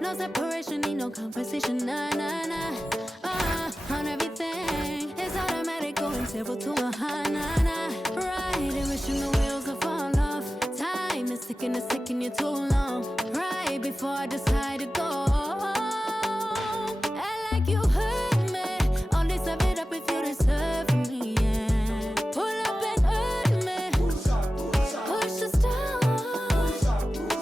No separation, need no conversation, nah, nah, nah. On everything, it's automatic, going 0 to 100, nah, nah. Right, and wishing the wheels will fall off. Time is ticking, it's taking you too long. Right before I decide to go. And like you heard me, all this I it up if you deserve me, yeah. Pull up and hurt me, push the stars.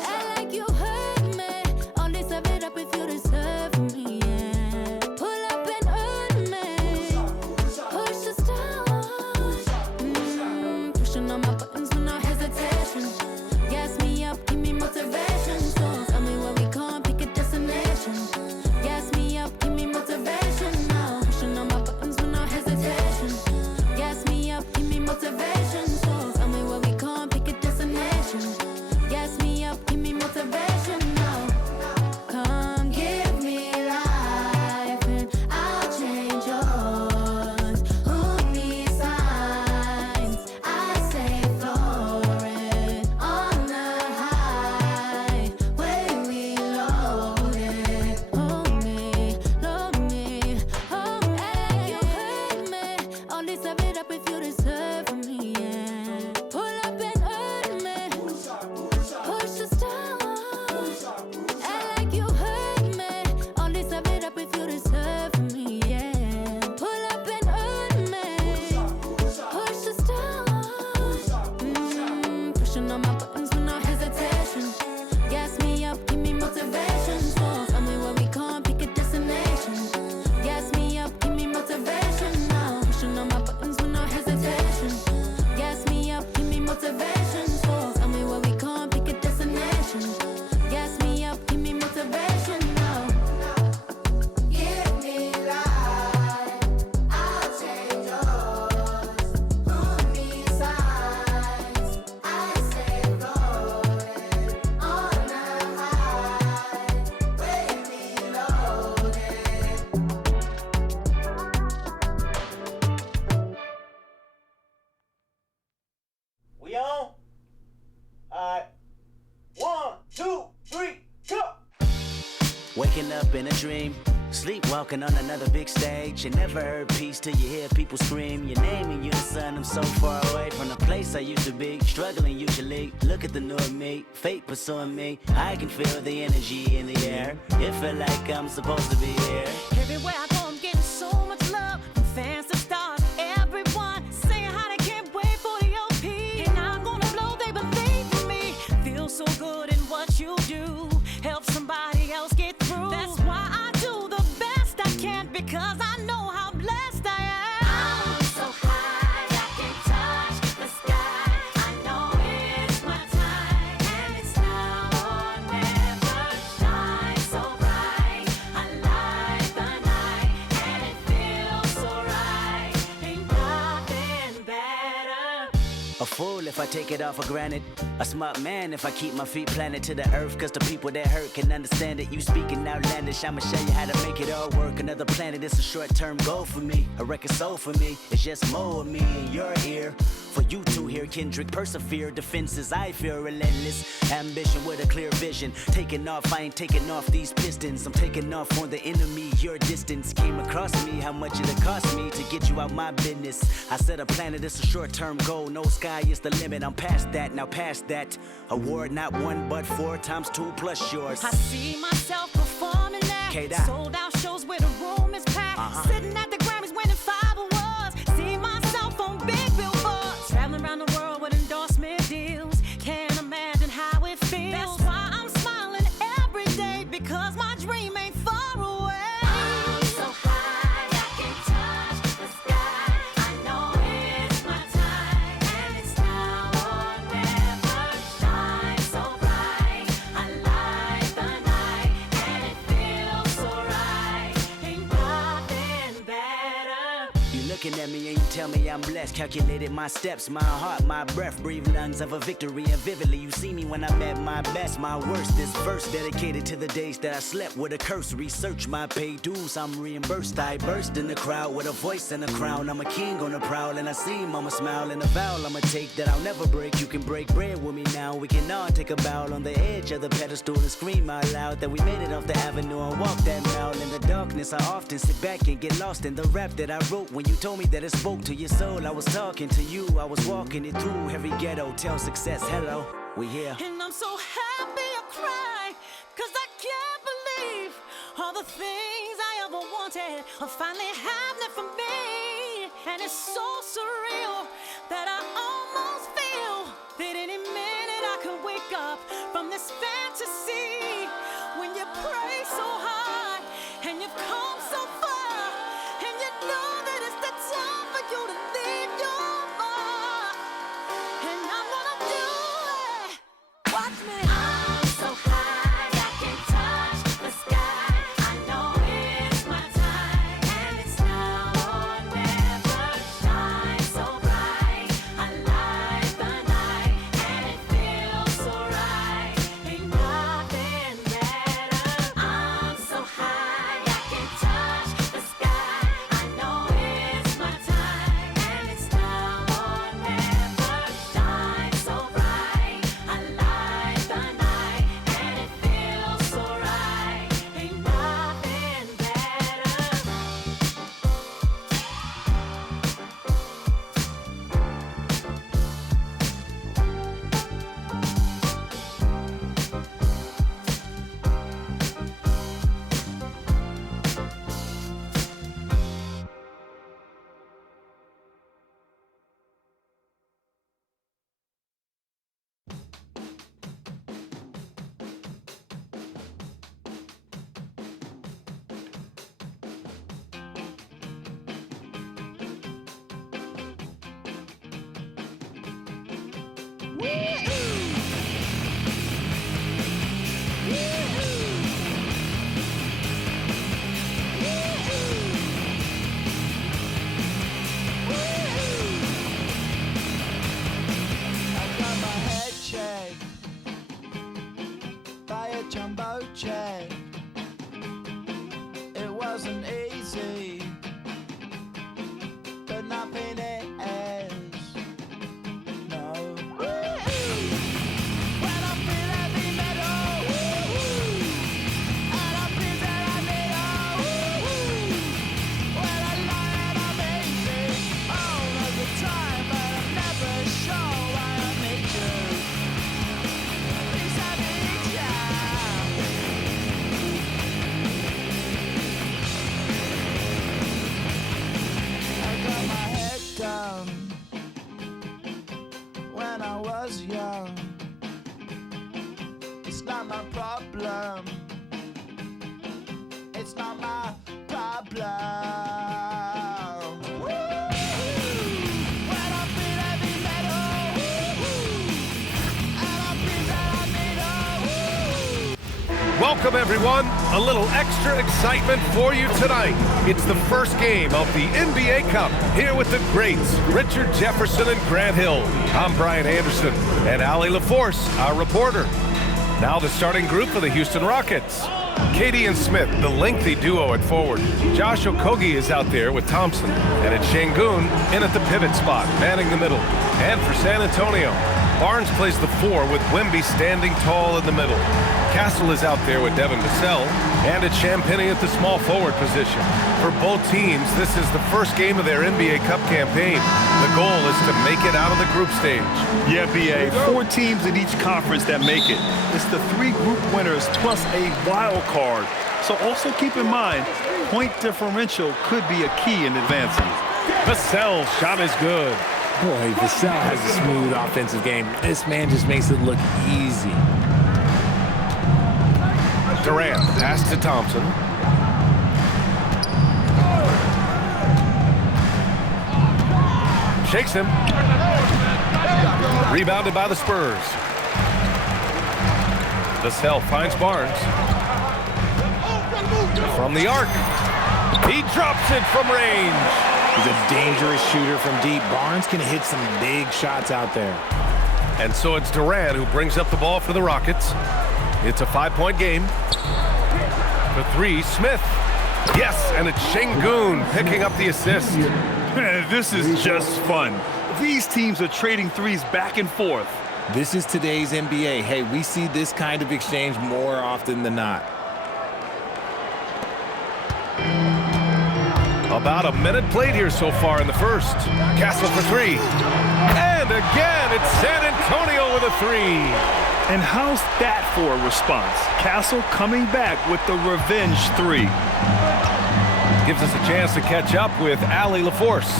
And like you heard me, all this I it up if you deserve me, yeah. Pull up and hurt me, push the stars. Pushing on my buttons with no hesitation. Gas me up, give me motivation. So tell me where we going, pick a destination. Gas me up, give me motivation now. Pushing on my buttons with no hesitation. Gas me up, give me motivation. So tell me where we going, pick a destination. Gas me up, give me motivation now. Come give me life and I'll change yours. Who needs signs? I say floating on the highway we loaded. Hold me, hold me. You heard me. All this I it up if you deserve me, yeah. Pull up and hurt me, push the stars. And like you heard me. All this I it up if you deserve me, yeah. Pull up and hurt me, push the stars. Pushing on my buttons with no hesitation. Gas me up, give me motivation. So tell me where we going, pick a destination. Gas me up, give me motivation now. Pushing on my buttons with no hesitation. Gas me up, give me motivation. So tell me where we going, pick a destination. Gas me up, give me motivation now. Give me life, I'll change yours. Who needs signs? I say floating on the highway we loaded. We on? Alright. 1, 2, 3, go! Waking up in a dream, sleepwalking on another big stage. You never heard peace till you hear people scream your name in unison. I'm so far away from the place I used to be, struggling usually. Look at the new me, fate pursuing me. I can feel the energy in the air. It feel like I'm supposed to be here. Everywhere I go, I'm getting so much love from fans to stars. Everyone saying how they can't wait for the OP. And I'm gonna blow, they believe in me. Feel so good in what you do. Help somebody else get through. That's why I do the best I can, because I know how blessed I am. I'm so high, I can touch the sky. I know it's my time, and it's now or never. Shine so bright, I light the night, and it feels so right. Ain't nothing better. A fool if I take it all for granted. A smart man if I keep my feet planted to the earth. Cause the people that hurt can understand it. You speaking outlandish, I'ma show you how to make it all work. Another planet, it's a short-term goal for me. A record soul for me, it's just more of me in your ear. For you to hear Kendrick persevere. Defenses I feel relentless. Ambition with a clear vision. Taking off, I ain't taking off these pistons. I'm taking off on the enemy. Your distance came across me. How much it'll cost me to get you out my business. I said a planet, it's a short-term goal. No sky is the limit. I'm past that, now past that. Award not 1 but 4 times 2 plus yours. I see myself performing there. K-Dot. Sold out shows where the room is packed. Sitting at the Grammys winning 5 awards. See myself on big billboards. Traveling around the world with endorsement deals. Can't imagine how it feels. That's why I'm smiling every day, because my dream ain't far away. I'm so high, I can touch the sky. I know it's my time, and it's now or never. Shine so bright, I light the night, and it feels so right. Ain't nothing better. You look looking at me and you tell me I'm blessed. Calculated my steps, my heart, my breath, breathe lungs of a victory. And vividly you see me when I'm at my best, my worst. This verse dedicated to the days that I slept with a curse. Research my paid dues, I'm reimbursed. I burst in the crowd with a voice and a crown. I'm a king on the prowl and I see mama smile. And a vow I'ma take that I'll never break. You can break bread with me now. We can all take a bow on the edge of the pedestal and scream out loud that we made it off the avenue and walk that mile. In the darkness I often sit back and get lost in the rap that I wrote. When you told me that it spoke to your soul, I was talking to you. I was walking it through every ghetto. Tell success hello, we here. And I'm so happy I cry, 'cause I can't believe all the things I ever wanted are finally happening for me. And it's so surreal that I almost feel that any minute I could wake up from this fantasy. When you pray so hard and you've come so far, and you know that it's the time for you to leave your mark. And I'm gonna do it. Watch me. I'm so high I can touch the sky. I know it's my time, and it's now or never. Shine so bright, I light the night, and it feels so right. Ain't nothing better. I'm so high I can touch the sky. I know it's my time, and it's now or never. Shine so bright, I light the night, and it feels so right. Ain't nothing better. I got my head checked by a jumbo jet. It wasn't easy, but nothing is. No. When I feel heavy metal, and I feel that I need when I lie and I'm easy all of the time, but I'm never sure why I need you. Please I need ya. I got my head down when I was young. It's not my problem. It's not my problem. When I feel heavy metal, and I feel that I need Welcome, everyone. A little extra excitement for you tonight. It's the first game of the NBA Cup here with the greats, Richard Jefferson and Grant Hill. I'm Brian Anderson and Allie LaForce, our reporter. Now the starting group for the Houston Rockets. Katie and Smith, the lengthy duo at forward. Josh Okogie is out there with Thompson. And it's Şengün in at the pivot spot, manning the middle. And for San Antonio, Barnes plays the 4 with Wemby standing tall in the middle. Castle is out there with Devin Vassell, and it's Champagnie at the small forward position. For both teams, this is the first game of their NBA Cup campaign. The goal is to make it out of the group stage. Yeah, BA, 4 teams in each conference that make it. It's the 3 group winners plus a wild card. So also keep in mind, point differential could be a key in advancing. Vassell's shot is good. Boy, Vassell has a smooth offensive game. This man just makes it look easy. Durant pass to Thompson. Shakes him. Rebounded by the Spurs. Vassell finds Barnes. From the arc. He drops it from range. He's a dangerous shooter from deep. Barnes can hit some big shots out there. And so it's Durant who brings up the ball for the Rockets. It's a 5-point game. For three, Smith. Yes, and it's Şengün picking up the assist. This is just fun. These teams are trading threes back and forth. This is today's NBA. Hey, we see this kind of exchange more often than not. About a minute played here so far in the first. Castle for three. And again, it's San Antonio with a three. And how's that for a response? Castle coming back with the revenge three. Gives us a chance to catch up with Allie LaForce.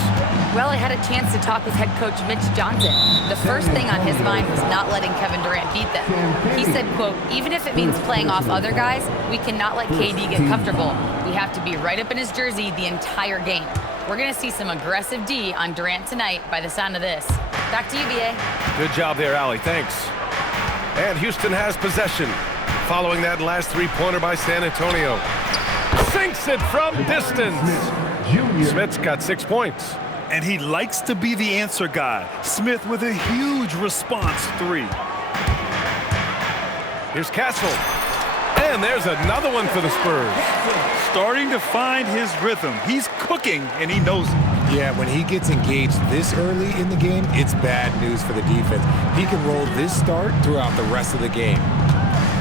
Well, I had a chance to talk with head coach Mitch Johnson. The first thing on his mind was not letting Kevin Durant beat them. He said, quote, even if it means playing off other guys, we cannot let KD get comfortable. We have to be right up in his jersey the entire game. We're going to see some aggressive D on Durant tonight by the sound of this. Back to you, BA. Good job there, Allie. Thanks. And Houston has possession. Following that last three-pointer by San Antonio. Sinks it from distance. Smith's got 6 points. And he likes to be the answer guy. Smith with a huge response three. Here's Castle. And there's another one for the Spurs. Starting to find his rhythm. He's cooking, and he knows it. Yeah, when he gets engaged this early in the game, it's bad news for the defense. He can roll this start throughout the rest of the game.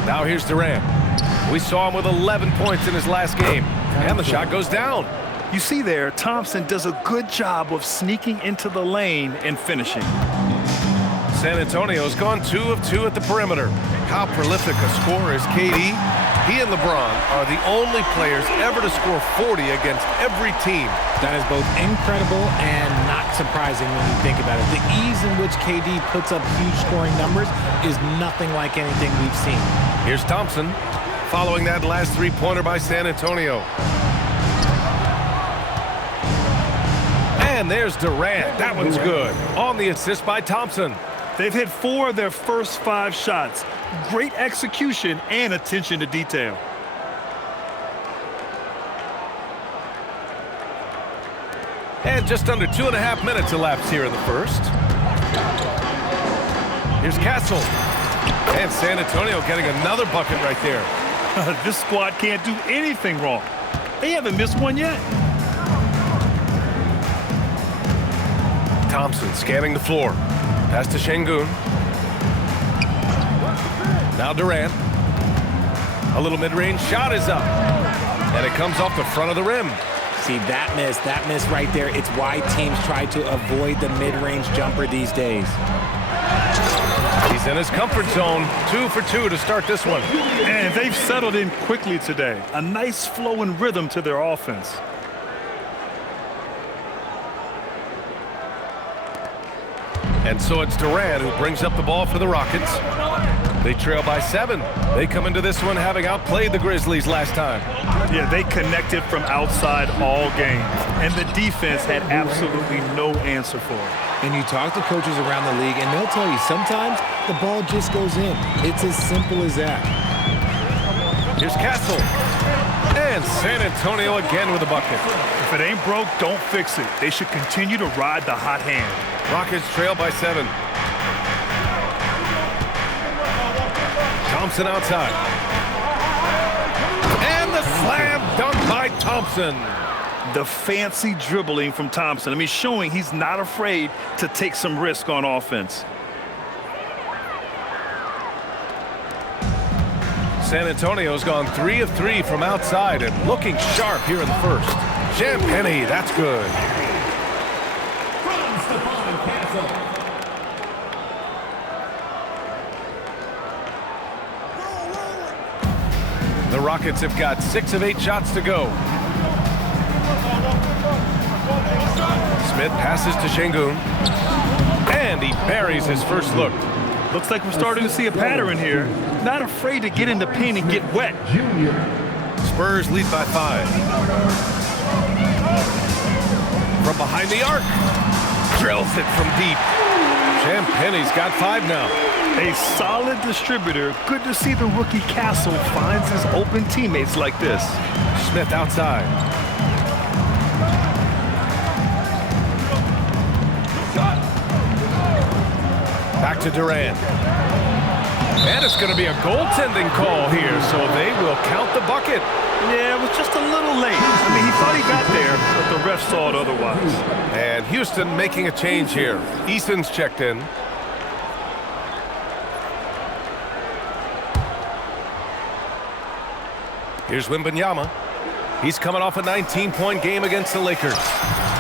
Now here's Durant. We saw him with 11 points in his last game. And the shot goes down. You see there, Thompson does a good job of sneaking into the lane and finishing. San Antonio's gone 2 of 2 at the perimeter. How prolific a scorer is KD? He and LeBron are the only players ever to score 40 against every team. That is both incredible and not surprising when you think about it. The ease in which KD puts up huge scoring numbers is nothing like anything we've seen. Here's Thompson, following that last three-pointer by San Antonio. And there's Durant. That one's good. On the assist by Thompson. They've hit 4 of their first 5 shots. Great execution and attention to detail. And just under 2.5 minutes elapsed here in the first. Here's Castle. And San Antonio getting another bucket right there. This squad can't do anything wrong. They haven't missed one yet. Thompson scanning the floor. Pass to Şengün. Now Durant. A little mid-range shot is up. And it comes off the front of the rim. See, that miss right there, it's why teams try to avoid the mid-range jumper these days. He's in his comfort zone. 2 for 2 to start this one. And they've settled in quickly today. A nice flow and rhythm to their offense. And so it's Durant who brings up the ball for the Rockets. They trail by 7. They come into this one having outplayed the Grizzlies last time. Yeah, they connected from outside all game. And the defense had absolutely no answer for it. And you talk to coaches around the league, and they'll tell you sometimes the ball just goes in. It's as simple as that. Here's Castle. And San Antonio again with a bucket. If it ain't broke, don't fix it. They should continue to ride the hot hand. Rockets trail by 7. Thompson outside. And the slam dunk by Thompson. The fancy dribbling from Thompson. I mean, showing he's not afraid to take some risk on offense. San Antonio's gone 3 of 3 from outside and looking sharp here in the first. Champagny, that's good. The Rockets have got 6 of 8 shots to go. Smith passes to Şengün. And he buries his first look. Looks like we're starting to see a pattern here. Not afraid to get in the paint and get wet. Spurs lead by 5. From behind the arc. Drills it from deep. Champagny's got 5 now. A solid distributor. Good to see the rookie Castle finds his open teammates like this. Smith outside. Back to Durant. And it's going to be a goaltending call here, so they will count the bucket. Yeah, it was just a little late. I mean, he thought he got there, but the ref saw it otherwise. And Houston making a change here. Eason's checked in. Here's Wembanyama. He's coming off a 19-point game against the Lakers.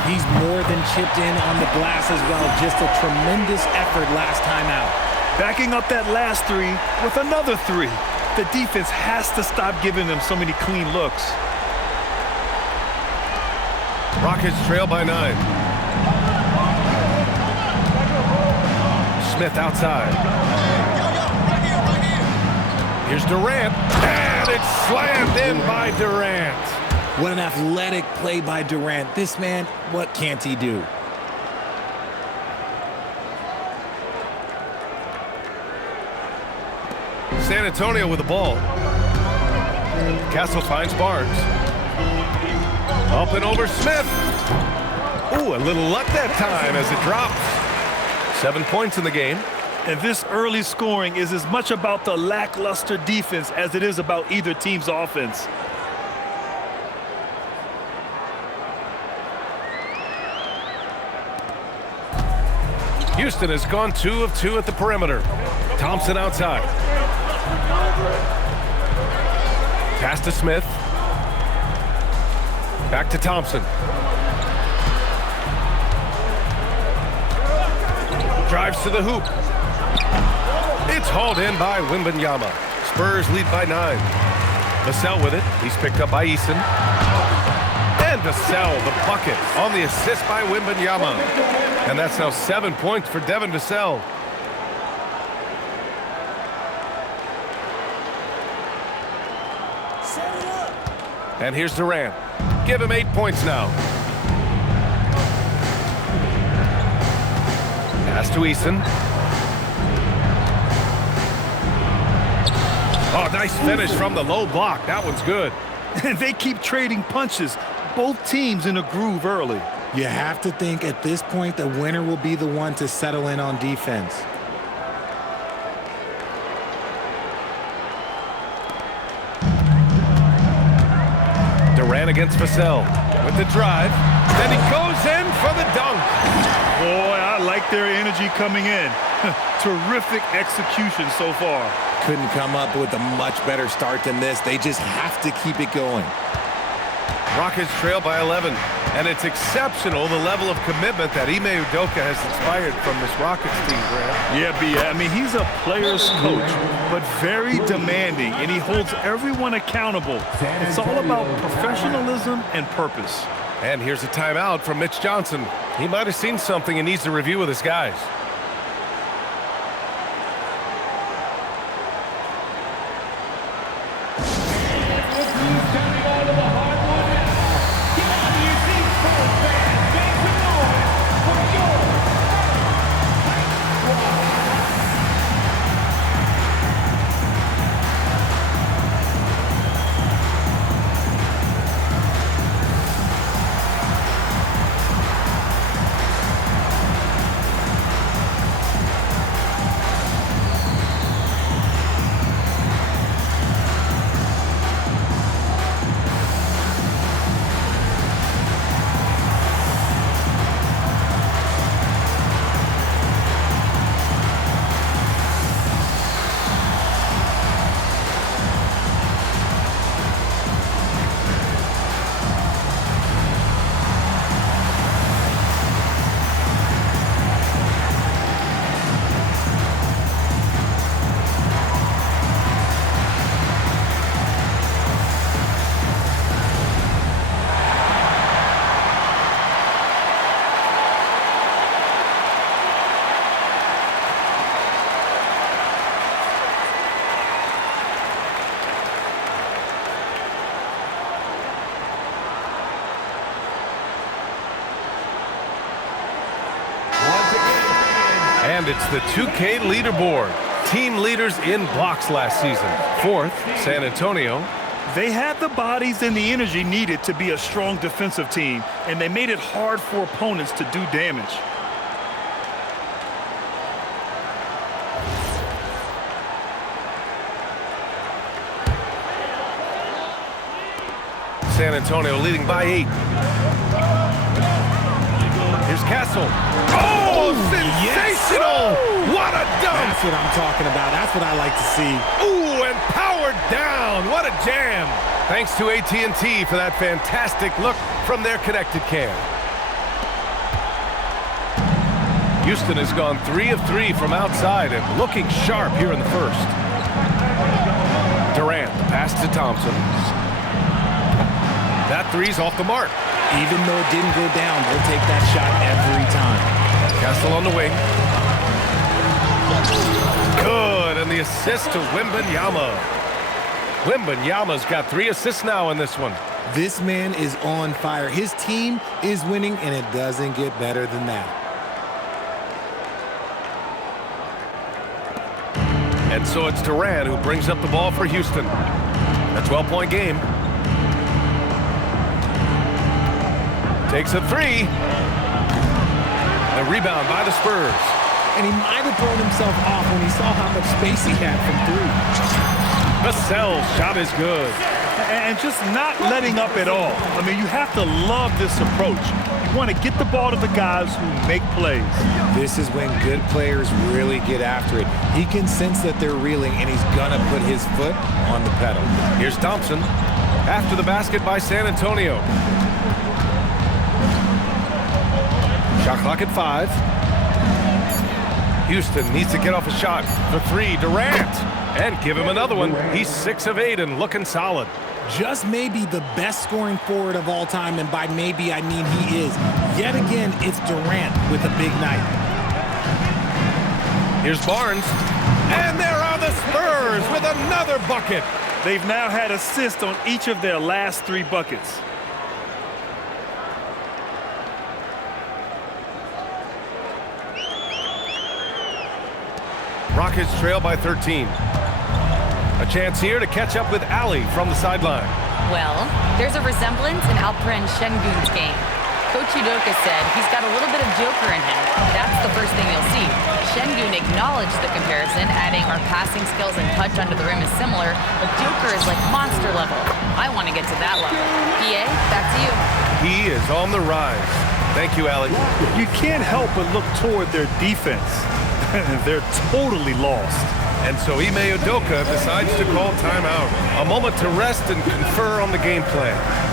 He's more than chipped in on the glass as well. Just a tremendous effort last time out. Backing up that last three with another three. The defense has to stop giving them so many clean looks. Rockets trail by 9. Smith outside. Here's Durant. And it's slammed in by Durant. What an athletic play by Durant. This man, what can't he do? San Antonio with the ball. Castle finds Barnes. Up and over Smith. Ooh, a little luck that time as it drops. 7 points in the game. And this early scoring is as much about the lackluster defense as it is about either team's offense. Houston has gone 2 of 2 at the perimeter. Thompson outside. Pass to Smith. Back to Thompson. Drives to the hoop. It's hauled in by Wembanyama. Spurs lead by 9. Vassell with it. He's picked up by Eason. And Vassell, the bucket on the assist by Wembanyama. And that's now 7 points for Devin Vassell. And here's Durant. Give him 8 points now. Pass to Eason. Oh, nice finish from the low block. That one's good. And they keep trading punches. Both teams in a groove early. You have to think at this point the winner will be the one to settle in on defense. Durant against Vassell with the drive. Then he goes in for the dunk. Boy, I like their energy coming in. Terrific execution so far. Couldn't come up with a much better start than this. They just have to keep it going. Rockets trail by 11. And it's exceptional the level of commitment that Ime Udoka has inspired from this Rockets team, Grant. Yeah, B. I mean, he's a player's coach, but very demanding, and he holds everyone accountable. It's all about professionalism and purpose. And here's a timeout from Mitch Johnson. He might have seen something and needs to review with his guys. And it's the 2K leaderboard. Team leaders in blocks last season. 4th, San Antonio. They had the bodies and the energy needed to be a strong defensive team, and they made it hard for opponents to do damage. San Antonio leading by 8. Here's Castle. Oh, sensational! Yes. What a dunk! That's what I'm talking about. That's what I like to see. Ooh, and powered down. What a jam. Thanks to AT&T for that fantastic look from their connected cam. Houston has gone 3 of 3 from outside and looking sharp here in the first. Durant, the pass to Thompson. That three's off the mark. Even though it didn't go down, they'll take that shot every time. Castle on the wing. Good, and the assist to Wembanyama. Wembanyama's got 3 assists now in this one. This man is on fire. His team is winning, and it doesn't get better than that. And so it's Durant who brings up the ball for Houston. A 12-point game. Takes a 3. A rebound by the Spurs. And he might have thrown himself off when he saw how much space he had from 3. Vassell's shot is good. And just not letting up at all. I mean, you have to love this approach. You want to get the ball to the guys who make plays. This is when good players really get after it. He can sense that they're reeling, and he's going to put his foot on the pedal. Here's Thompson. After the basket by San Antonio. Shot clock at 5. Houston needs to get off a shot for 3. Durant. And give him another one. He's 6 of 8 and looking solid. Just maybe the best scoring forward of all time, and by maybe I mean he is. Yet again, it's Durant with a big night. Here's Barnes. And there are the Spurs with another bucket. They've now had assists on each of their last 3 buckets. Rockets trail by 13. A chance here to catch up with Ali from the sideline. Well, there's a resemblance in Alperen Şengün's game. Coach Udoka said he's got a little bit of Joker in him. That's the first thing you'll see. Şengün acknowledged the comparison, adding our passing skills and touch under the rim is similar, but Joker is like monster level. I want to get to that level. PA, back to you. He is on the rise. Thank you, Ali. You can't help but look toward their defense. They're totally lost. And so Ime Udoka decides to call timeout. A moment to rest and confer on the game plan.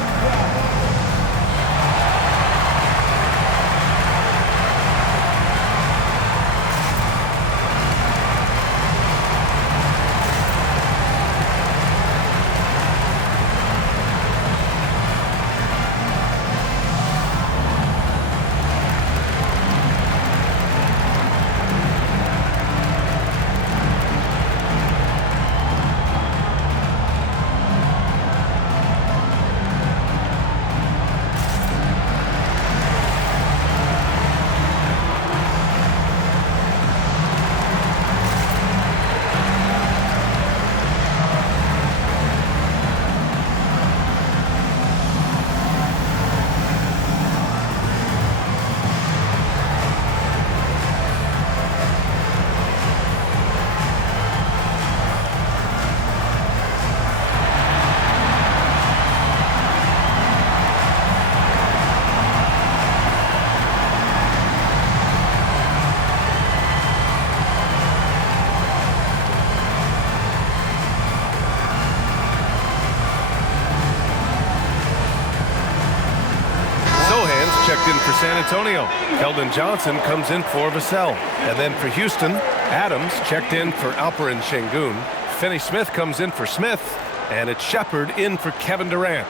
Checked in for San Antonio. Keldon Johnson comes in for Vassell. And then for Houston, Adams checked in for Alperen Şengün. Finney-Smith comes in for Smith. And it's Shepard in for Kevin Durant.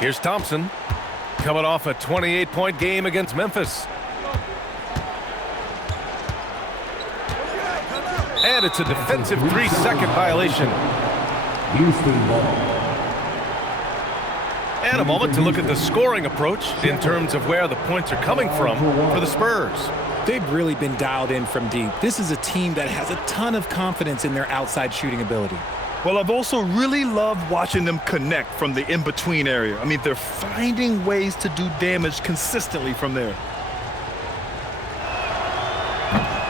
Here's Thompson, coming off a 28-point game against Memphis. And it's a defensive 3-second violation. Houston ball. And a moment to look at the scoring approach in terms of where the points are coming from for the Spurs. They've really been dialed in from deep. This is a team that has a ton of confidence in their outside shooting ability. Well, I've also really loved watching them connect from the in-between area. I mean, they're finding ways to do damage consistently from there.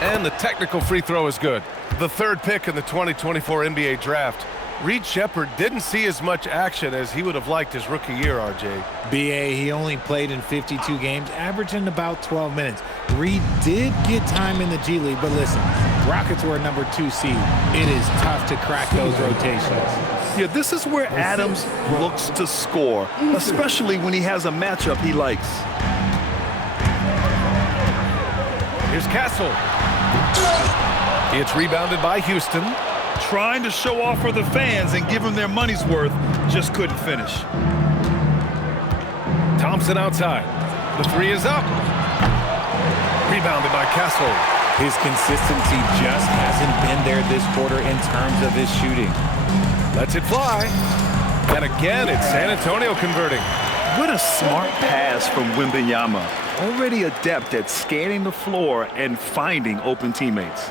And the technical free throw is good. The third pick in the 2024 NBA draft. Reed Shepherd didn't see as much action as he would have liked his rookie year, RJ. BA, he only played in 52 games, averaging about 12 minutes. Reed did get time in the G League, but listen, Rockets were a number 2 seed. It is tough to crack those rotations. Yeah, this is where Adams looks to score, especially when he has a matchup he likes. Here's Castle. It's rebounded by Houston. Trying to show off for the fans and give them their money's worth, just couldn't finish. Thompson outside. The three is up. Rebounded by Castle. His consistency just hasn't been there this quarter in terms of his shooting. Lets it fly. And again, it's San Antonio converting. What a smart pass from Wembanyama. Already adept at scanning the floor and finding open teammates.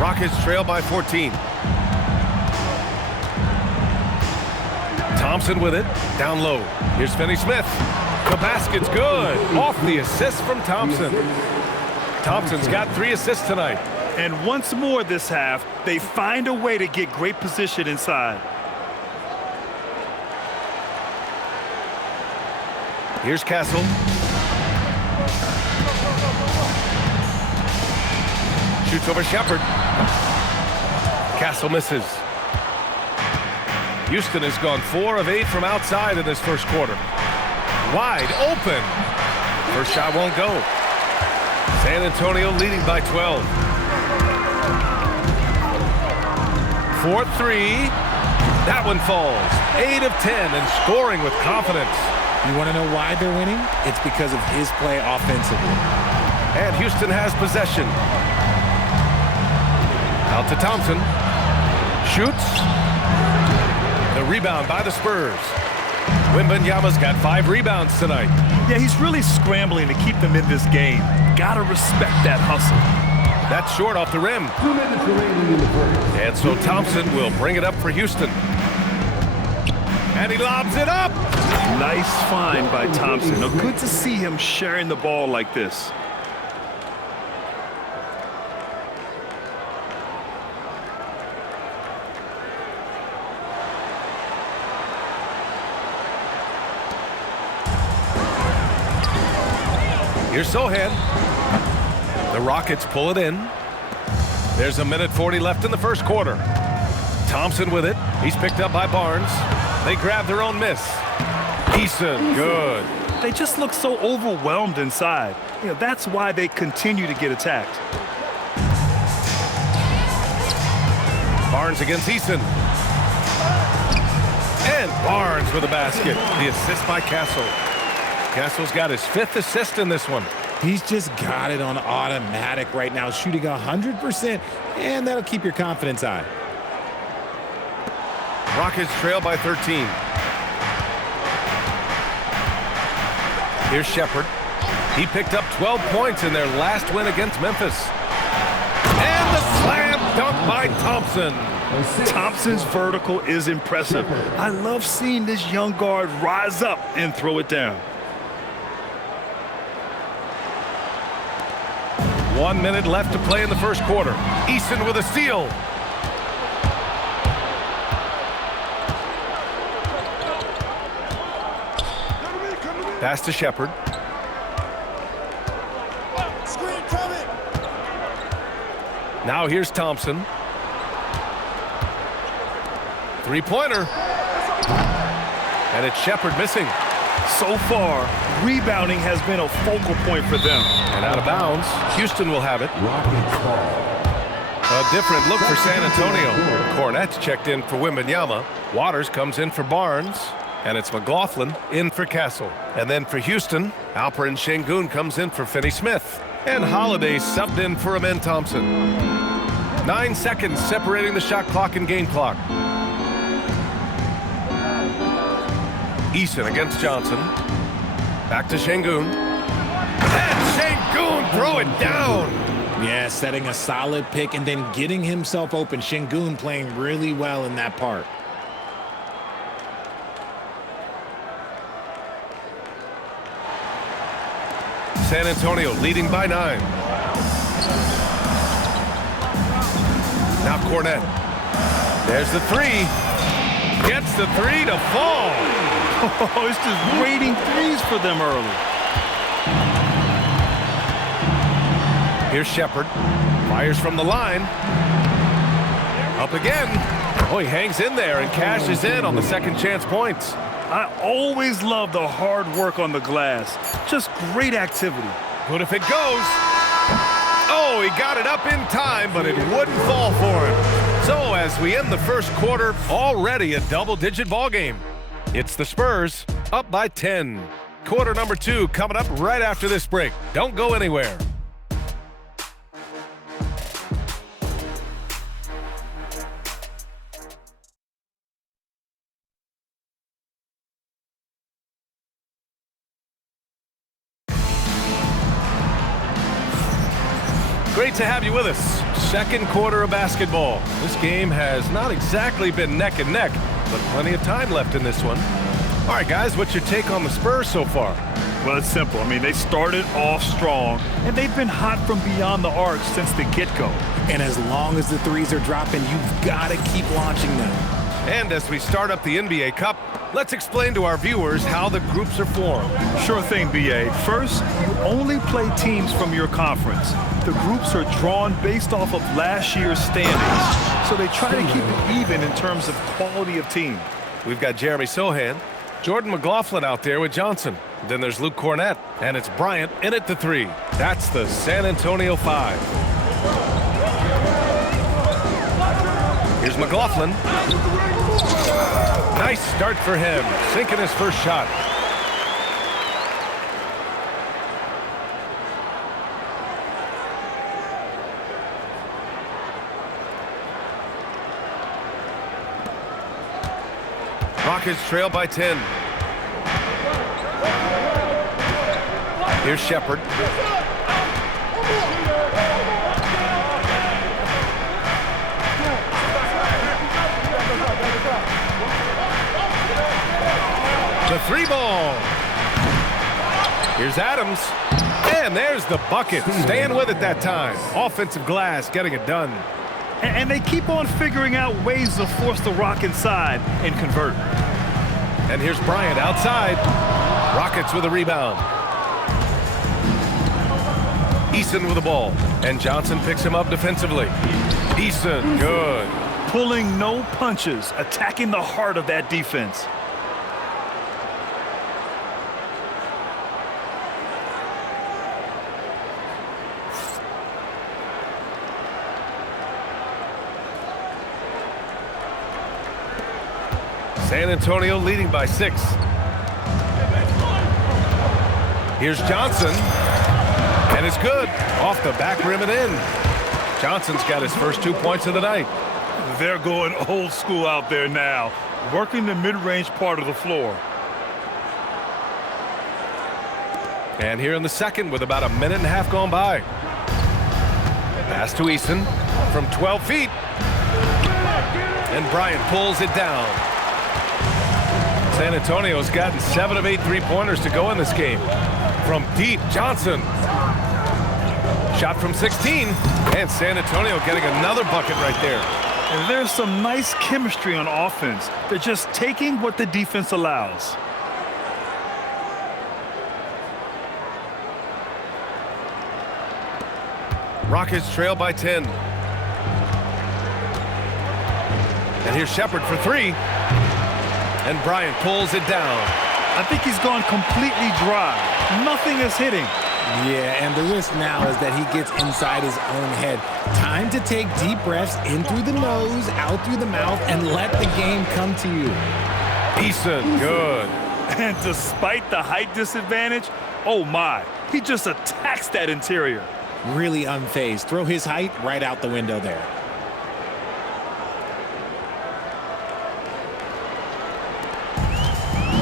Rockets trail by 14. Thompson with it. Down low. Here's Finney-Smith. The basket's good. Off the assist from Thompson. Thompson's got 3 assists tonight. And once more this half, they find a way to get great position inside. Here's Castle. Shoots over Shepherd. Castle misses. Houston has gone 4 of 8 from outside in this first quarter. Wide open. First shot won't go. San Antonio leading by 12. 4-3. That one falls. 8 of 10 and scoring with confidence. You want to know why they're winning? It's because of his play offensively. And Houston has possession. Out to Thompson. Shoots. The rebound by the Spurs. Wembanyama's got 5 rebounds tonight. Yeah, he's really scrambling to keep them in this game. Gotta respect that hustle. That's short off the rim. And so Thompson will bring it up for Houston. And he lobs it up. Nice find by Thompson. Now, good to see him sharing the ball like this. Here's Sohan. The Rockets pull it in. There's 1:40 left in the first quarter. Thompson with it. He's picked up by Barnes. They grab their own miss. Eason, good. They just look so overwhelmed inside. You know, that's why they continue to get attacked. Barnes against Eason. And Barnes with a basket. The assist by Castle. Castle's got his 5th assist in this one. He's just got it on automatic right now, shooting 100%, and that'll keep your confidence high. Rockets trail by 13. Here's Shepherd. He picked up 12 points in their last win against Memphis. And the slam dunk by Thompson. Thompson's vertical is impressive. I love seeing this young guard rise up and throw it down. 1 minute left to play in the first quarter. Eason with a steal. Pass to Shepherd. Now here's Thompson. 3-pointer. And it's Shepherd missing. So far, rebounding has been a focal point for them. And out of bounds, Houston will have it. A different look for San Antonio. Cornette checked in for Wembanyama. Waters comes in for Barnes. And it's McLaughlin in for Castle. And then for Houston, Alperen Şengün comes in for Finney-Smith. And Holiday subbed in for Amen Thompson. 9 seconds separating the shot clock and game clock. Eason against Johnson. Back to Şengün. And Şengün throw it down. Yeah, setting a solid pick and then getting himself open. Şengün playing really well in that part. San Antonio leading by 9. Now Cornette. There's the 3. Gets the 3 to fall. Oh, it's just raining threes for them early. Here's Shepard. Fires from the line. Up again. Oh, he hangs in there and cashes in on the second chance points. I always love the hard work on the glass. Just great activity. But if it goes... Oh, he got it up in time, but it wouldn't fall for him. So as we end the first quarter, already a double-digit ball game. It's the Spurs up by 10. Quarter number 2 coming up right after this break. Don't go anywhere. Great to have you with us. Second quarter of basketball. This game has not exactly been neck and neck, but plenty of time left in this one. All right, guys, what's your take on the Spurs so far? Well, it's simple. I mean, they started off strong, and they've been hot from beyond the arc since the get-go. And as long as the threes are dropping, you've got to keep launching them. And as we start up the NBA Cup, let's explain to our viewers how the groups are formed. Sure thing, B.A. First, you only play teams from your conference. The groups are drawn based off of last year's standings, so they try to keep it even in terms of quality of team. We've got Jeremy Sohan, Jordan McLaughlin out there with Johnson. Then there's Luke Cornette, and it's Bryant in at the 3. That's the San Antonio 5. Here's McLaughlin. Nice start for him, sinking his first shot. Rockets trail by 10. Here's Shepard. The 3 ball. Here's Adams. And there's the bucket. Staying with it that time. Offensive glass getting it done. And they keep on figuring out ways to force the Rock inside and convert. And here's Bryant outside. Rockets with a rebound. Eason with the ball. And Johnson picks him up defensively. Eason, good. Pulling no punches, attacking the heart of that defense. San Antonio leading by 6. Here's Johnson. And it's good. Off the back rim and in. Johnson's got his first 2 points of the night. They're going old school out there now, working the mid-range part of the floor. And here in the second with about a minute and a half gone by. Pass to Eason from 12 feet. And Bryant pulls it down. San Antonio's gotten 7 of 8 three-pointers to go in this game. From deep, Johnson. Shot from 16. And San Antonio getting another bucket right there. And there's some nice chemistry on offense. They're just taking what the defense allows. Rockets trail by 10. And here's Shepard for 3. And Bryant pulls it down. I think he's gone completely dry. Nothing is hitting. Yeah, and the risk now is that he gets inside his own head. Time to take deep breaths in through the nose, out through the mouth, and let the game come to you. Eason, good. And despite the height disadvantage, oh my, he just attacks that interior. Really unfazed. Throw his height right out the window there.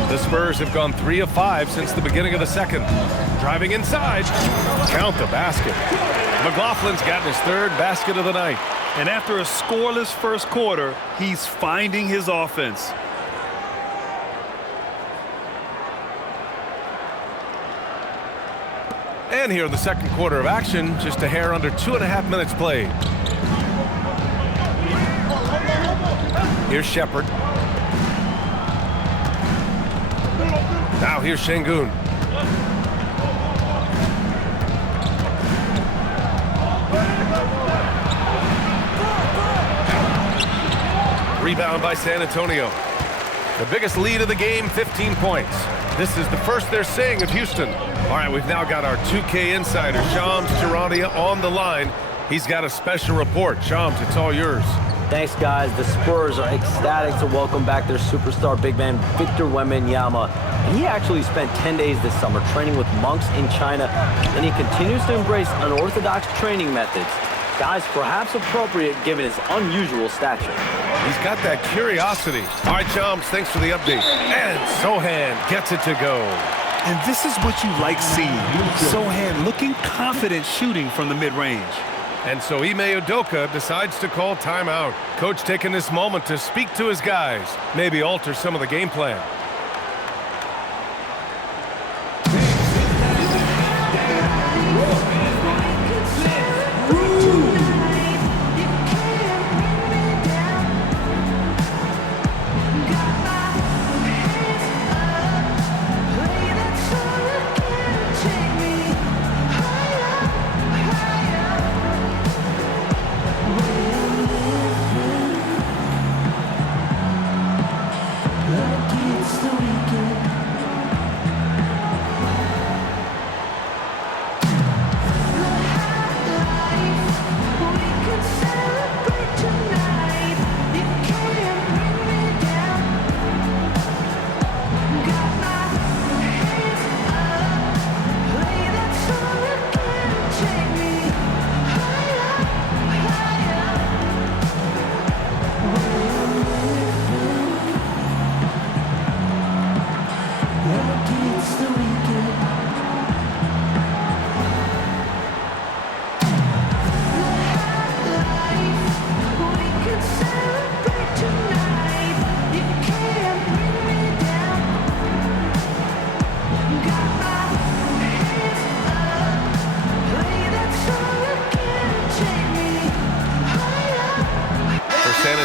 The Spurs have gone 3 of 5 since the beginning of the second. Driving inside. Count the basket. McLaughlin's gotten his 3rd basket of the night. And after a scoreless first quarter, he's finding his offense. And here in the second quarter of action, just a hair under 2.5 minutes played. Here's Shepard. Now here's Şengün. Rebound by San Antonio. The biggest lead of the game, 15 points. This is the first they're seeing of Houston. All right, we've now got our 2K insider, Shams Charania, on the line. He's got a special report. Shams, it's all yours. Thanks, guys. The Spurs are ecstatic to welcome back their superstar big man, Victor Wembanyama. And he actually spent 10 days this summer training with monks in China, and he continues to embrace unorthodox training methods. Guys, perhaps appropriate given his unusual stature. He's got that curiosity. All right, Shams, thanks for the update. And Sohan gets it to go. And this is what you like seeing. Sohan looking confident shooting from the mid-range. And so Ime Udoka decides to call timeout. Coach taking this moment to speak to his guys, maybe alter some of the game plan.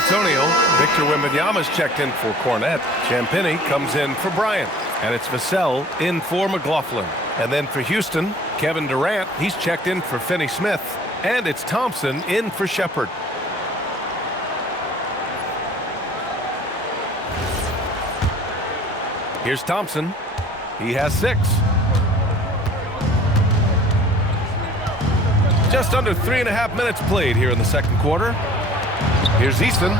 Antonio, Victor Wembanyama's checked in for Cornette. Champagnie comes in for Bryant. And it's Vassell in for McLaughlin. And then for Houston, Kevin Durant, he's checked in for Finney-Smith. And it's Thompson in for Shepard. Here's Thompson. He has 6. Just under 3.5 minutes played here in the second quarter. Here's Easton.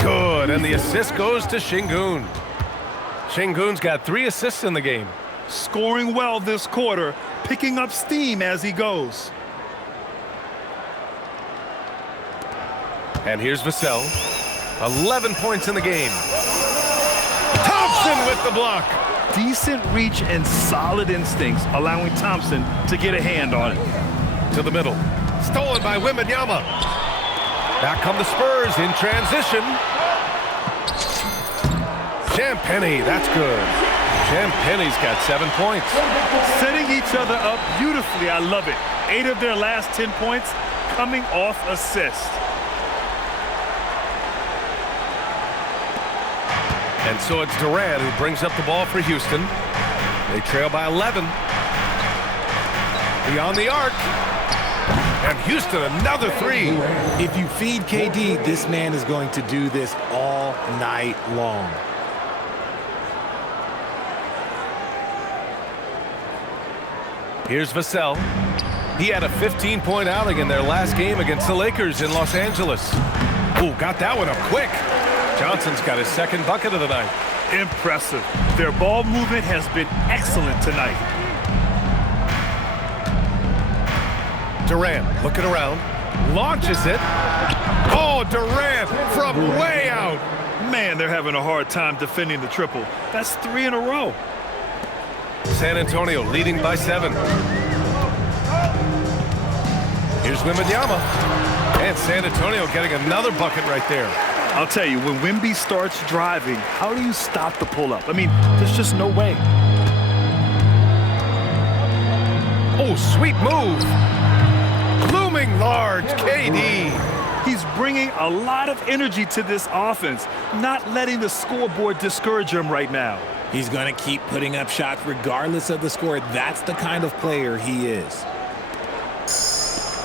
Good, and the assist goes to Şengün. Şengün's got 3 assists in the game. Scoring well this quarter, picking up steam as he goes. And here's Vassell. 11 points in the game. Thompson with the block. Decent reach and solid instincts, allowing Thompson to get a hand on it. To the middle. Stolen by Wembanyama. Back come the Spurs in transition. Champagnie, that's good. Champagnie's got 7 points. Setting each other up beautifully, I love it. 8 of their last 10 points coming off assist. And so it's Durant who brings up the ball for Houston. They trail by 11. Beyond the arc. And Houston, another 3. If you feed KD, this man is going to do this all night long. Here's Vassell. He had a 15-point outing in their last game against the Lakers in Los Angeles. Ooh, got that one up quick. Johnson's got his second bucket of the night. Impressive. Their ball movement has been excellent tonight. Durant looking around, launches it. Oh, Durant from way out. Man, they're having a hard time defending the triple. That's 3 in a row. San Antonio leading by 7. Here's Wembanyama. And San Antonio getting another bucket right there. I'll tell you, when Wemby starts driving, how do you stop the pull-up? I mean, there's just no way. Oh, sweet move. Looming large, KD. He's bringing a lot of energy to this offense, not letting the scoreboard discourage him right now. He's going to keep putting up shots regardless of the score. That's the kind of player he is.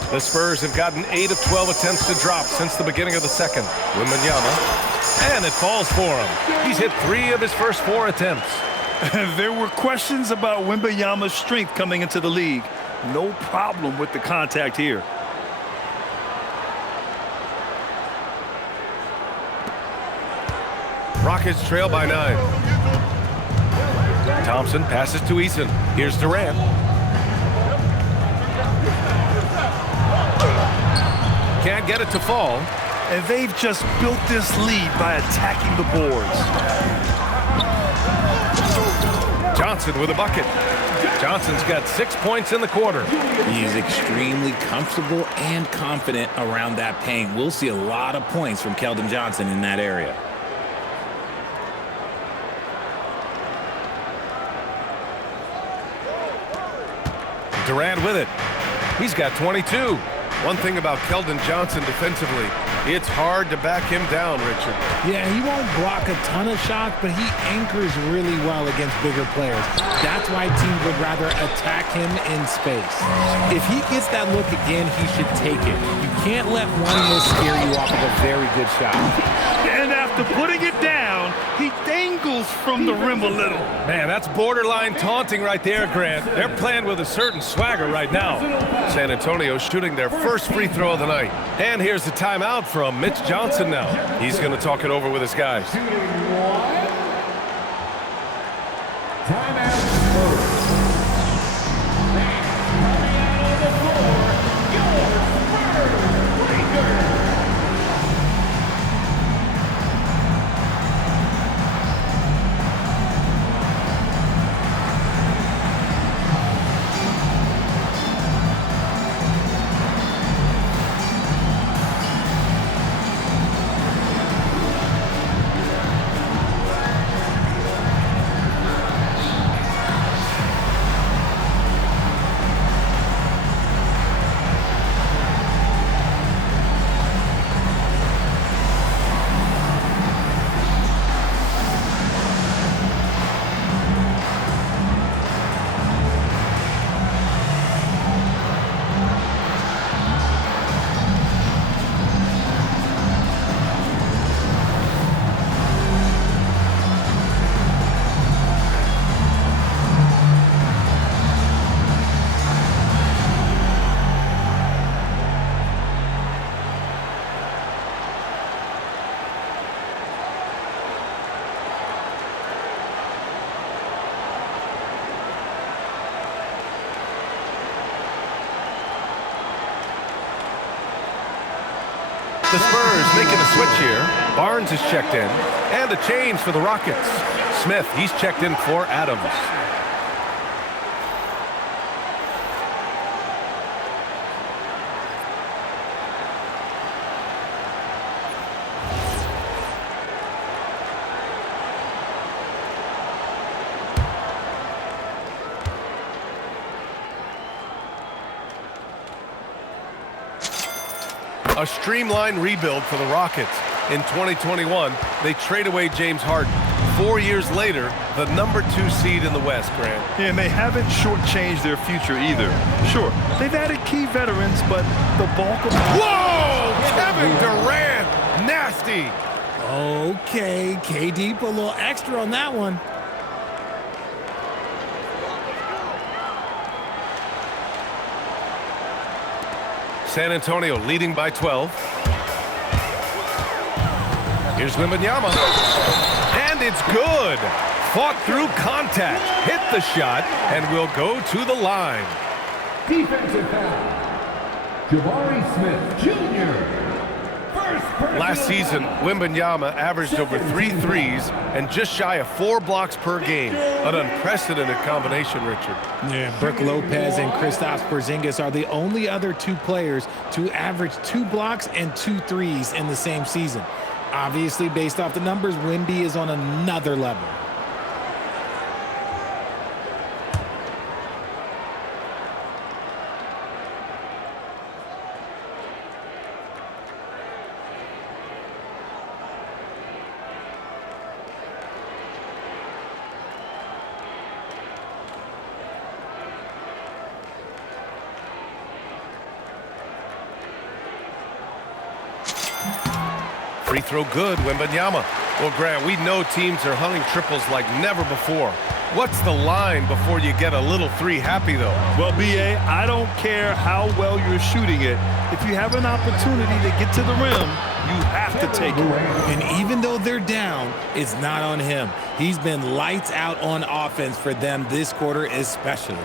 The Spurs have gotten 8 of 12 attempts to drop since the beginning of the second. Wembanyama, and it falls for him. He's hit 3 of his first 4 attempts. There were questions about Wembanyama's strength coming into the league. No problem with the contact here. Rockets trail by 9. Thompson passes to Eason. Here's Durant. Can't get it to fall. And they've just built this lead by attacking the boards. Johnson with a bucket. Johnson's got 6 points in the quarter. He's extremely comfortable and confident around that paint. We'll see a lot of points from Keldon Johnson in that area. Durant with it. He's got 22. One thing about Keldon Johnson defensively, it's hard to back him down, Richard. Yeah, he won't block a ton of shots, but he anchors really well against bigger players. That's why teams would rather attack him in space. If he gets that look again, he should take it. You can't let one miss scare you off of a very good shot. And after putting it down, he dangles from the rim a little. Man, that's borderline taunting right there, Grant. They're playing with a certain swagger right now. San Antonio shooting their first free throw of the night. And here's the timeout from Mitch Johnson now. He's going to talk it over with his guys. Timeout. The Spurs making a switch here. Barnes is checked in. And a change for the Rockets. Smith, he's checked in for Adams. A streamlined rebuild for the Rockets. In 2021, they trade away James Harden. 4 years later, the #2 seed in the West, Grant. Yeah, and they haven't shortchanged their future either. Sure, they've added key veterans, but the bulk of... Whoa! Kevin Durant! Nasty! Okay, KD put a little extra on that one. San Antonio leading by 12. Here's Wembanyama. And it's good. Fought through contact. Hit the shot and will go to the line. Defensive foul. Jabari Smith, Jr. Last season, Wembanyama averaged over 3 threes and just shy of 4 blocks per game. An unprecedented combination, Richard. Yeah, Brook Lopez and Kristaps Porzingis are the only other 2 players to average 2 blocks and 2 threes in the same season. Obviously, based off the numbers, Wemby is on another level. Free throw good, Wembanyama. Well, Grant, we know teams are hunting triples like never before. What's the line before you get a little three happy, though? Well, B.A., I don't care how well you're shooting it. If you have an opportunity to get to the rim, you have to take it. And even though they're down, it's not on him. He's been lights out on offense for them this quarter especially.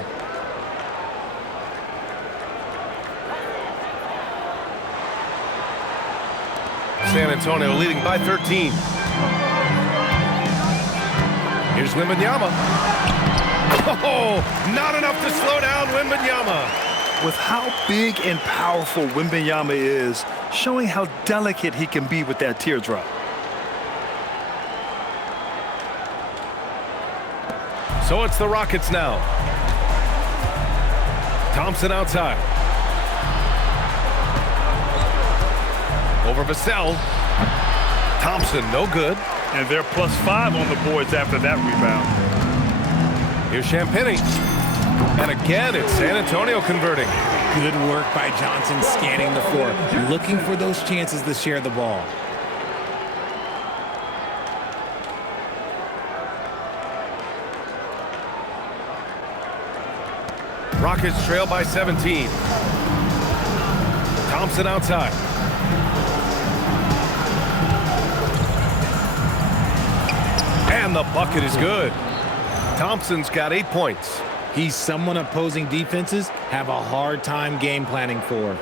San Antonio leading by 13. Here's Wembanyama. Oh, not enough to slow down Wembanyama. With how big and powerful Wembanyama is, showing how delicate he can be with that teardrop. So it's the Rockets now. Thompson outside. Over Vassell. Thompson, no good. And they're +5 on the boards after that rebound. Here's Champagny. And again, it's San Antonio converting. Good work by Johnson scanning the floor, looking for those chances to share the ball. Rockets trail by 17. Thompson outside. And the bucket is good. Thompson's got 8 points. He's someone opposing defenses have a hard time game planning for.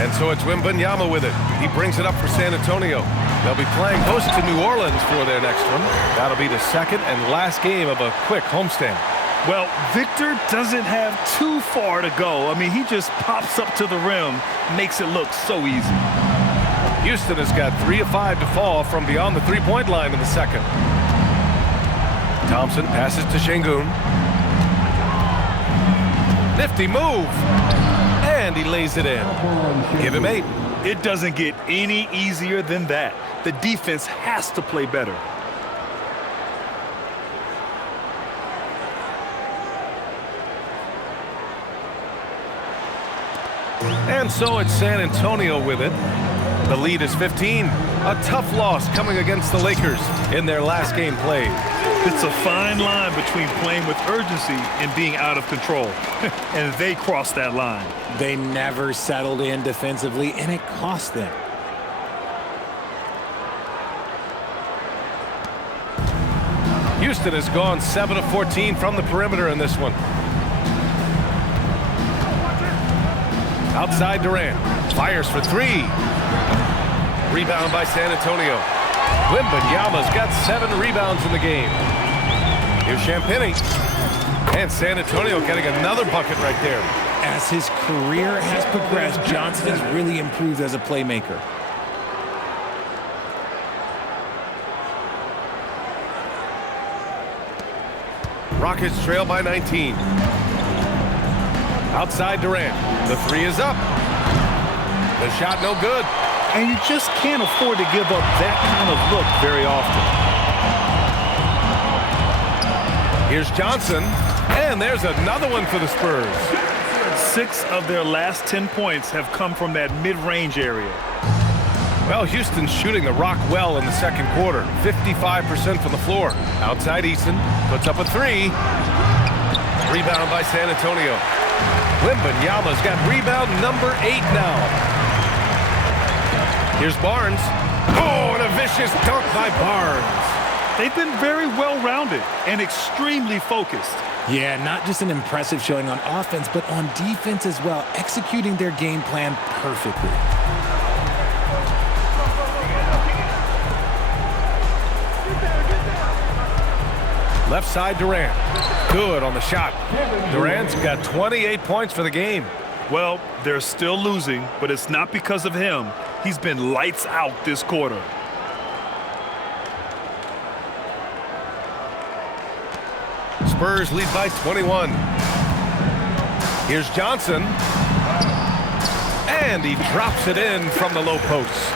And so it's Wembanyama with it. He brings it up for San Antonio. They'll be playing host to New Orleans for their next one. That'll be the second and last game of a quick homestand. Well, Victor doesn't have too far to go. I mean, he just pops up to the rim, makes it look so easy. Houston has got 3 of 5 to fall from beyond the three-point line in the second. Thompson passes to Şengün. Nifty move. And he lays it in. Give him 8. It doesn't get any easier than that. The defense has to play better. And so it's San Antonio with it. The lead is 15. A tough loss coming against the Lakers in their last game played. It's a fine line between playing with urgency and being out of control. And they crossed that line. They never settled in defensively, and it cost them. Houston has gone 7 of 14 from the perimeter in this one. Outside Durant. Fires for 3. Rebound by San Antonio. Wembanyama's got 7 rebounds in the game. Here's Champagny. And San Antonio getting another bucket right there. As his career has progressed, Johnson has really improved as a playmaker. Rockets trail by 19. Outside Durant. The 3 is up. The shot no good. And you just can't afford to give up that kind of look very often. Here's Johnson. And there's another one for the Spurs. 6 of their last 10 points have come from that mid-range area. Well, Houston's shooting the rock well in the second quarter. 55% from the floor. Outside Eason. Puts up a 3. Rebound by San Antonio. Wembanyama's got rebound number 8 now. Here's Barnes. Oh, and a vicious dunk by Barnes. They've been very well-rounded and extremely focused. Yeah, not just an impressive showing on offense, but on defense as well, executing their game plan perfectly. Left side Durant. Good on the shot. Durant's got 28 points for the game. Well, they're still losing, but it's not because of him. He's been lights out this quarter. Spurs lead by 21. Here's Johnson. And he drops it in from the low post.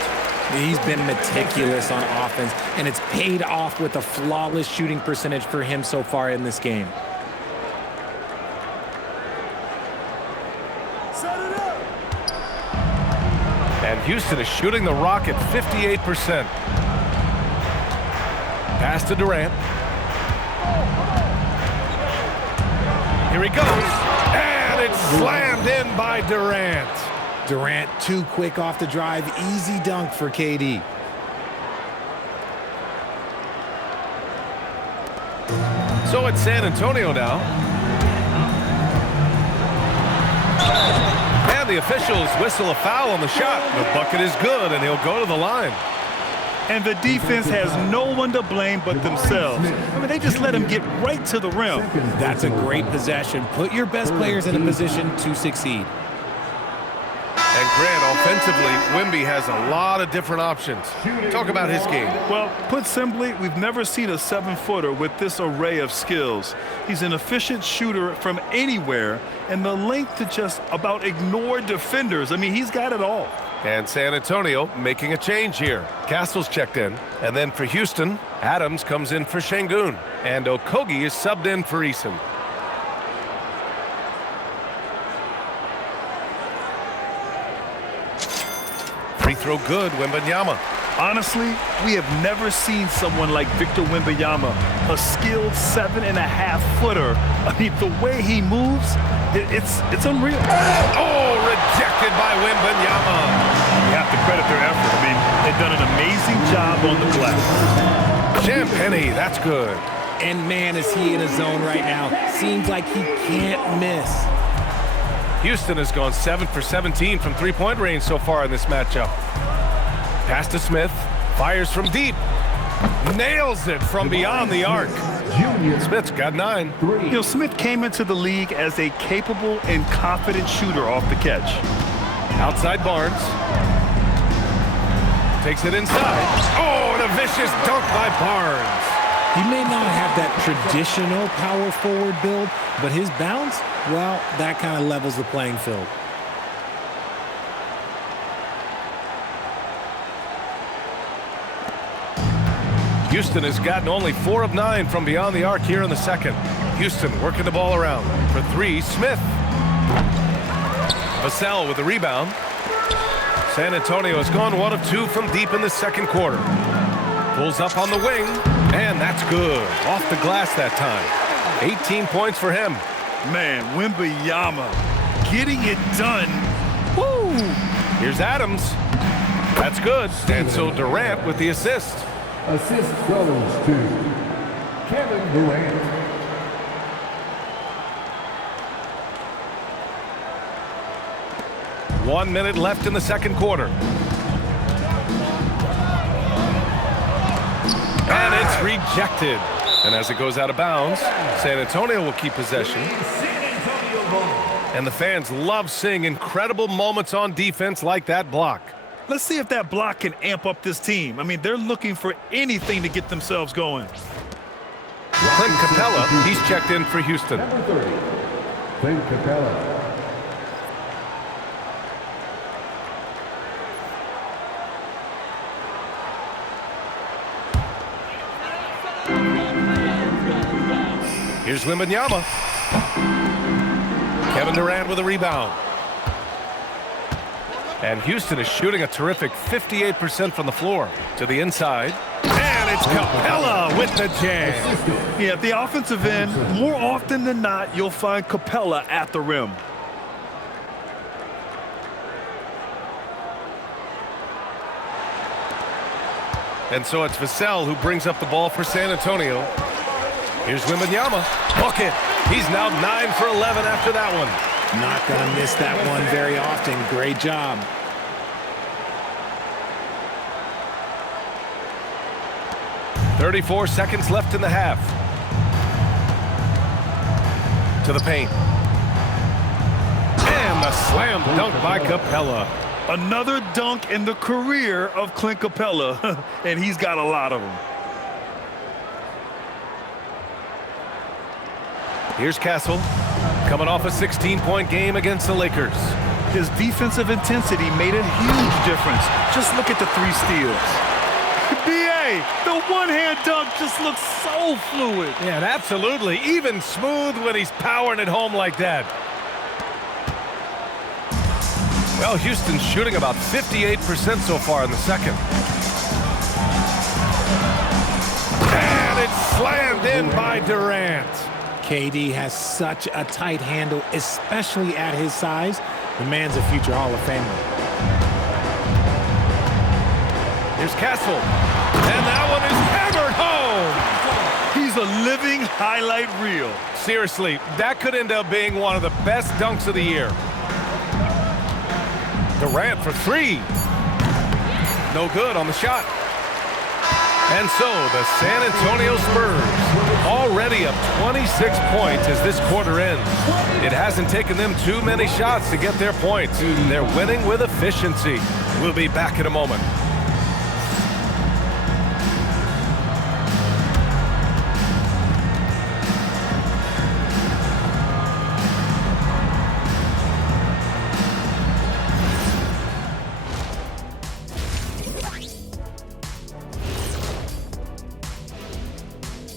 He's been meticulous on offense, and it's paid off with a flawless shooting percentage for him so far in this game. Houston is shooting the rock at 58%. Pass to Durant. Here he goes. And it's slammed in by Durant. Durant too quick off the drive. Easy dunk for KD. So it's San Antonio now. And the officials whistle a foul on the shot. The bucket is good, and he'll go to the line. And the defense has no one to blame but themselves. I mean, they just let him get right to the rim. That's a great possession. Put your best players in a position to succeed. And Grant, offensively, Wemby has a lot of different options. Talk about his game. Well, put simply, we've never seen a 7-footer with this array of skills. He's an efficient shooter from anywhere, and the length to just about ignore defenders. I mean, he's got it all. And San Antonio making a change here. Castle's checked in. And then for Houston, Adams comes in for Şengün. And Okogie is subbed in for Eason. Free throw good, Wembanyama. Honestly, we have never seen someone like Victor Wembanyama, a skilled 7.5-footer. I mean, the way he moves, it's unreal. Oh, rejected by Wembanyama. You have to credit their effort. I mean, they've done an amazing job on the glass. Champagny, that's good. And man, is he in a zone right now. Seems like he can't miss. Houston has gone 7 for 17 from three-point range so far in this matchup. Pass to Smith, fires from deep, nails it from beyond the arc. Smith's got 9. You know, Smith came into the league as a capable and confident shooter off the catch. Outside Barnes. Takes it inside. Oh, and a vicious dunk by Barnes. He may not have that traditional power forward build, but his bounce, well, that kind of levels the playing field. Houston has gotten only 4 of 9 from beyond the arc here in the second. Houston working the ball around. For 3, Smith. Vassell with the rebound. San Antonio has gone 1 of 2 from deep in the second quarter. Pulls up on the wing, and that's good. Off the glass that time. 18 points for him. Man, Wembanyama getting it done. Woo! Here's Adams. That's good. And so Durant with the assist. Assist goes to Kevin Durant. One minute left in the second quarter. And it's rejected. And as it goes out of bounds, San Antonio will keep possession. And the fans love seeing incredible moments on defense like that block. Let's see if that block can amp up this team. I mean, they're looking for anything to get themselves going. Clint Capella, he's checked in for Houston. Number 30, Clint Capella. Here's Wembanyama. Kevin Durant with a rebound. And Houston is shooting a terrific 58% from the floor. To the inside. And it's Capella with the jam. Yeah, at the offensive end, more often than not, you'll find Capella at the rim. And so it's Vassell who brings up the ball for San Antonio. Here's Wembanyama. Bucket. He's now 9 for 11 after that one. Not going to miss that one very often. Great job. .34 seconds left in the half. To the paint. And the slam dunk by Capella. Another dunk in the career of Clint Capella, and he's got a lot of them. Here's Castle, coming off a 16-point game against the Lakers. His defensive intensity made a huge difference. Just look at the 3 steals. B.A., the one-hand dunk just looks so fluid. Yeah, and absolutely. Even smooth when he's powering it home like that. Well, Houston's shooting about 58% so far in the second. And it's slammed in by Durant. KD has such a tight handle, especially at his size. The man's a future Hall of Famer. Here's Castle. And that one is hammered home. He's a living highlight reel. Seriously, that could end up being one of the best dunks of the year. Durant for three. No good on the shot. And so the San Antonio Spurs already up 26 points as this quarter ends. It hasn't taken them too many shots to get their points. They're winning with efficiency. We'll be back in a moment.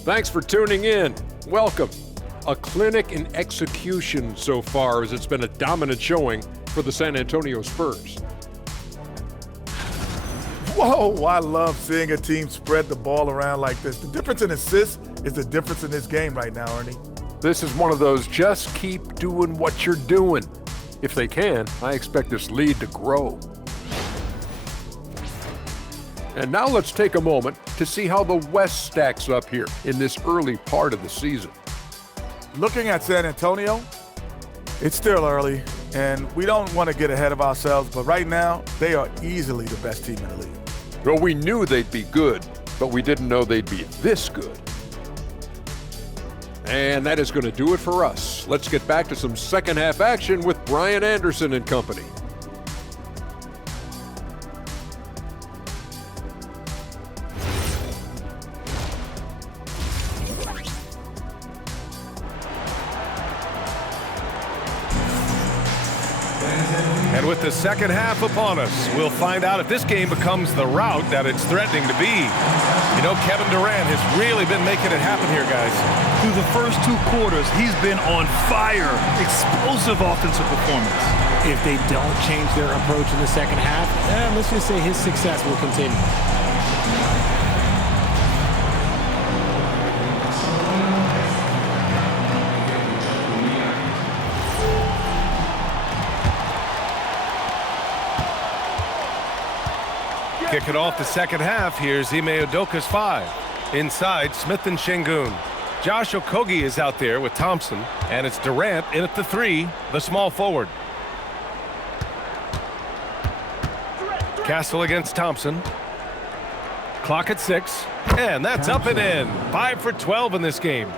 Thanks for tuning in. Welcome. A clinic in execution so far, as it's been a dominant showing for the San Antonio Spurs. Whoa, I love seeing a team spread the ball around like this. The difference in assists is the difference in this game right now, Ernie. This is one of those just keep doing what you're doing. If they can, I expect this lead to grow. And now let's take a moment to see how the West stacks up here in this early part of the season. Looking at San Antonio, it's still early, and we don't want to get ahead of ourselves, but right now, they are easily the best team in the league. Well, we knew they'd be good, but we didn't know they'd be this good. And that is going to do it for us. Let's get back to some second half action with Brian Anderson and company. And with the second half upon us, we'll find out if this game becomes the rout that it's threatening to be. You know, Kevin Durant has really been making it happen here, guys. Through the first two quarters, he's been on fire. Explosive offensive performance. If they don't change their approach in the second half, let's just say his success will continue. Kicking off the second half, here's Ime Udoka's 5. Inside, Smith and Şengün. Josh Okogie is out there with Thompson, and it's Durant in at the 3, the small forward. Castle against Thompson. Clock at 6, and that's up and in. 5 for 12 in this game.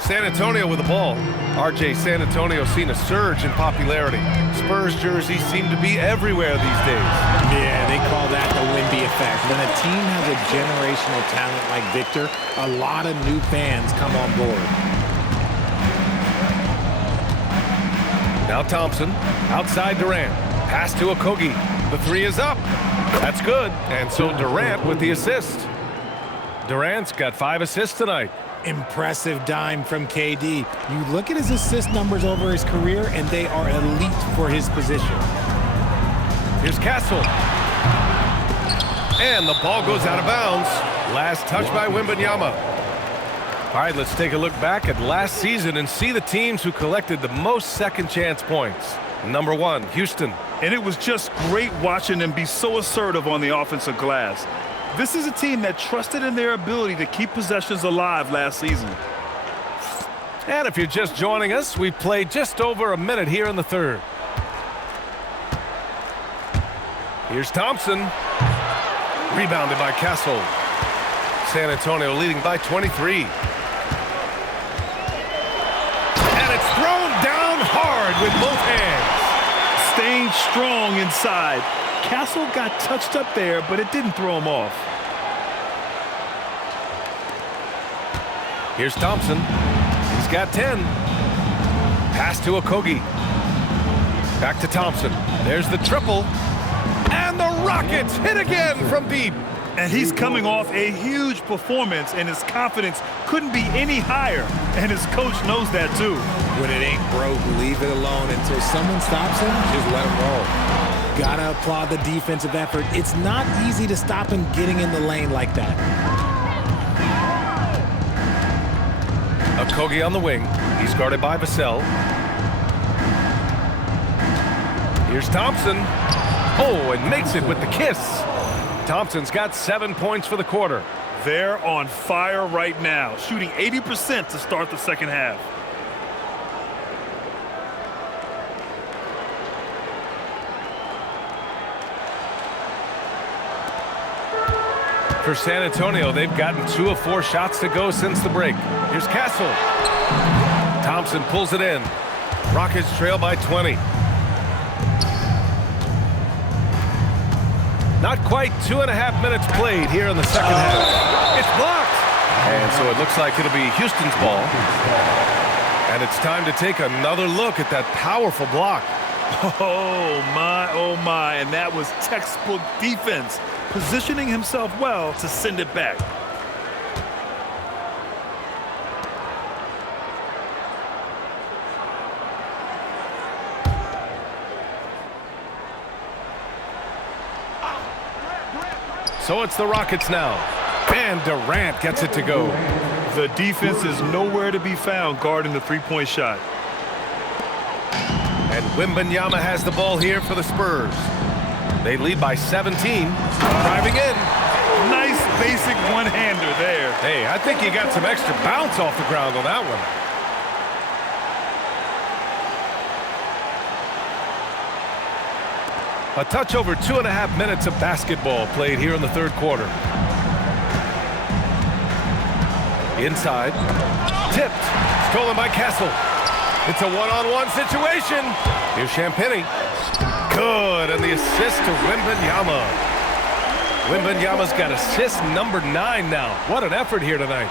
San Antonio with the ball. RJ, San Antonio's seen a surge in popularity. Spurs jerseys seem to be everywhere these days. Yeah, they call that the Wemby effect. When a team has a generational talent like Victor, a lot of new fans come on board. Now Thompson, outside Durant. Pass to Okogie. The 3 is up. That's good. And so Durant with the assist. Durant's got 5 assists tonight. Impressive dime from KD. You look at his assist numbers over his career, and they are elite for his position. Here's Castle. And the ball goes out of bounds. Last touch by Wembanyama. All right, let's take a look back at last season and see the teams who collected the most second chance points. Number 1, Houston. And it was just great watching them be so assertive on the offensive glass. This is a team that trusted in their ability to keep possessions alive last season. And if you're just joining us, we've played just over a minute here in the third. Here's Thompson. Rebounded by Castle. San Antonio leading by 23. And it's thrown down hard with both hands. Staying strong inside. Castle got touched up there, but it didn't throw him off. Here's Thompson. He's got 10. Pass to Okogie. Back to Thompson. There's the triple. And the Rockets hit again from deep. And he's coming off a huge performance, and his confidence couldn't be any higher. And his coach knows that, too. When it ain't broke, leave it alone until someone stops him. Just let him roll. Gotta applaud the defensive effort. It's not easy to stop him getting in the lane like that. Okogie on the wing. He's guarded by Vassell. Here's Thompson. Oh, and makes it with the kiss. Thompson's got 7 points for the quarter. They're on fire right now, shooting 80% to start the second half. For San Antonio, they've gotten 2 of 4 shots to go since the break. Here's Castle. Thompson pulls it in. Rockets trail by 20. Not quite 2.5 minutes played here in the second half. It's blocked. And so it looks like it'll be Houston's ball. And it's time to take another look at that powerful block. Oh, my. And that was textbook defense, positioning himself well to send it back. So it's the Rockets now. And Durant gets it to go. The defense is nowhere to be found guarding the three-point shot. And Wembanyama has the ball here for the Spurs. They lead by 17. Driving in. Nice basic one-hander there. Hey, I think he got some extra bounce off the ground on that one. A touch over 2.5 minutes of basketball played here in the third quarter. Inside. Tipped. Stolen by Castle. It's a one-on-one situation. Here's Champagnie. Good, and the assist to Wembanyama. Wembanyama's got assist number 9 now. What an effort here tonight.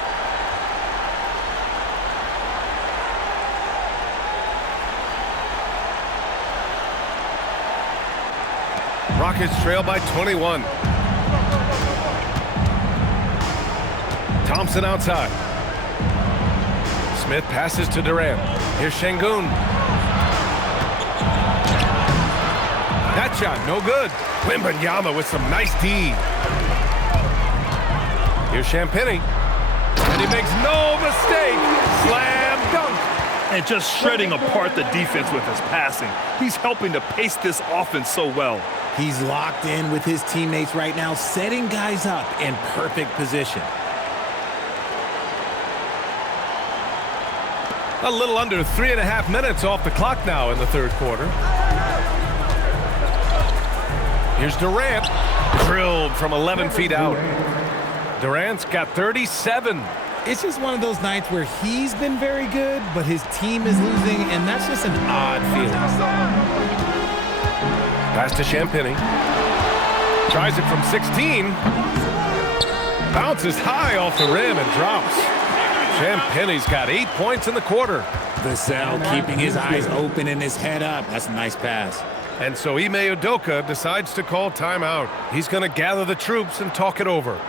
Rockets trail by 21. Thompson outside. Smith passes to Durant. Here's Şengün. That shot, no good. Wembanyama with some nice D. Here's Champagnie. And he makes no mistake. Slam dunk. And just shredding apart the defense with his passing. He's helping to pace this offense so well. He's locked in with his teammates right now, setting guys up in perfect position. A little under 3.5 minutes off the clock now in the third quarter. Here's Durant. Drilled from 11 feet out. Durant's got 37. It's just one of those nights where he's been very good, but his team is losing, and that's just an odd feeling. Pass to Champagnie. Tries it from 16. Bounces high off the rim and drops. Champagnie's got 8 points in the quarter. Vassell keeping his eyes open and his head up. That's a nice pass. And so Ime Udoka decides to call timeout. He's going to gather the troops and talk it over.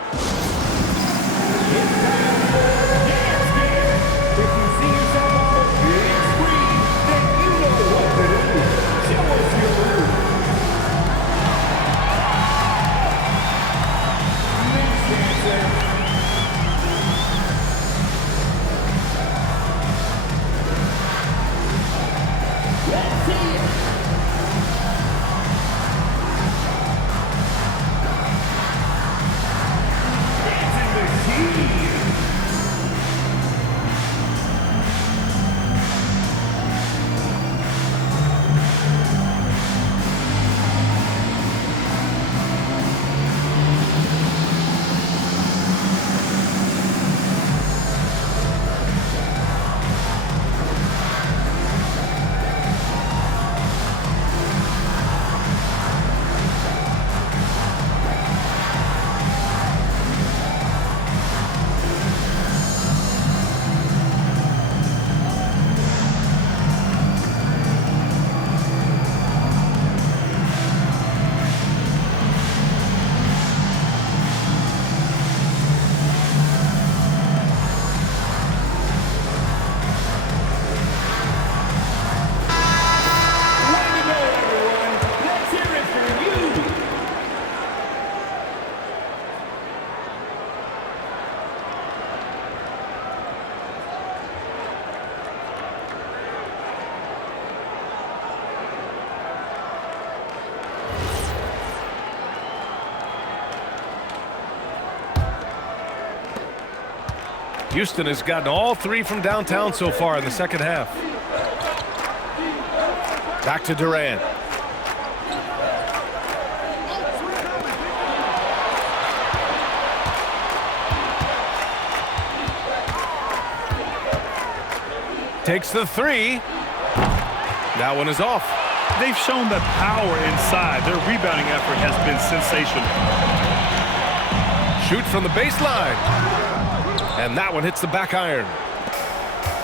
Houston has gotten all 3 from downtown so far in the second half. Back to Durant. Takes the 3. That one is off. They've shown the power inside. Their rebounding effort has been sensational. Shoots from the baseline. And that one hits the back iron.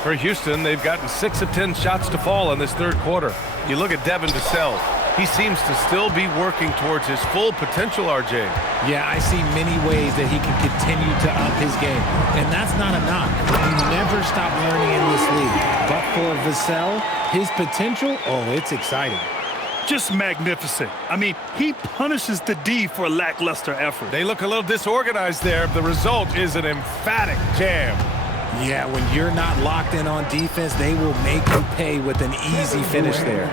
For Houston, they've gotten 6 of 10 shots to fall in this third quarter. You look at Devin Vassell. He seems to still be working towards his full potential, RJ. Yeah, I see many ways that he can continue to up his game. And that's not a knock. You never stop learning in this league. But for Vassell, his potential, oh, it's exciting. Just magnificent. I mean, he punishes the D for lackluster effort. They look a little disorganized there. The result is an emphatic jam. Yeah, when you're not locked in on defense, they will make you pay with an easy finish there.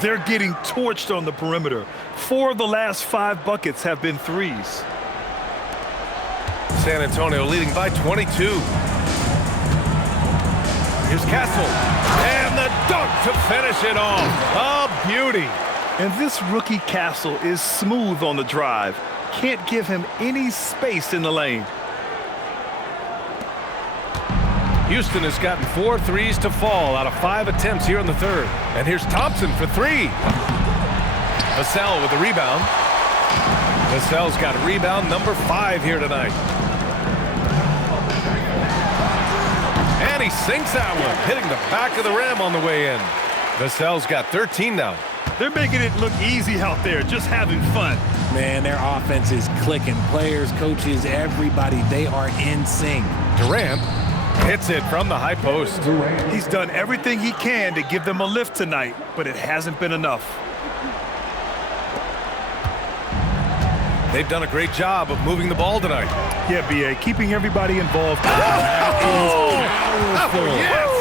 They're getting torched on the perimeter. 4 of the last 5 buckets have been threes. San Antonio leading by 22. Here's Castle. And the dunk to finish it off. A beauty. And this rookie Castle is smooth on the drive. Can't give him any space in the lane. Houston has gotten 4 threes to fall out of 5 attempts here in the third. And here's Thompson for 3. Vassell with the rebound. Vassell's got rebound number 5 here tonight. And he sinks that one, hitting the back of the rim on the way in. Vassell's got 13 now. They're making it look easy out there, just having fun. Man, their offense is clicking. Players, coaches, everybody, they are in sync. Durant hits it from the high post. He's done everything he can to give them a lift tonight, but it hasn't been enough. They've done a great job of moving the ball tonight. Yeah, B.A., keeping everybody involved. Oh, yes!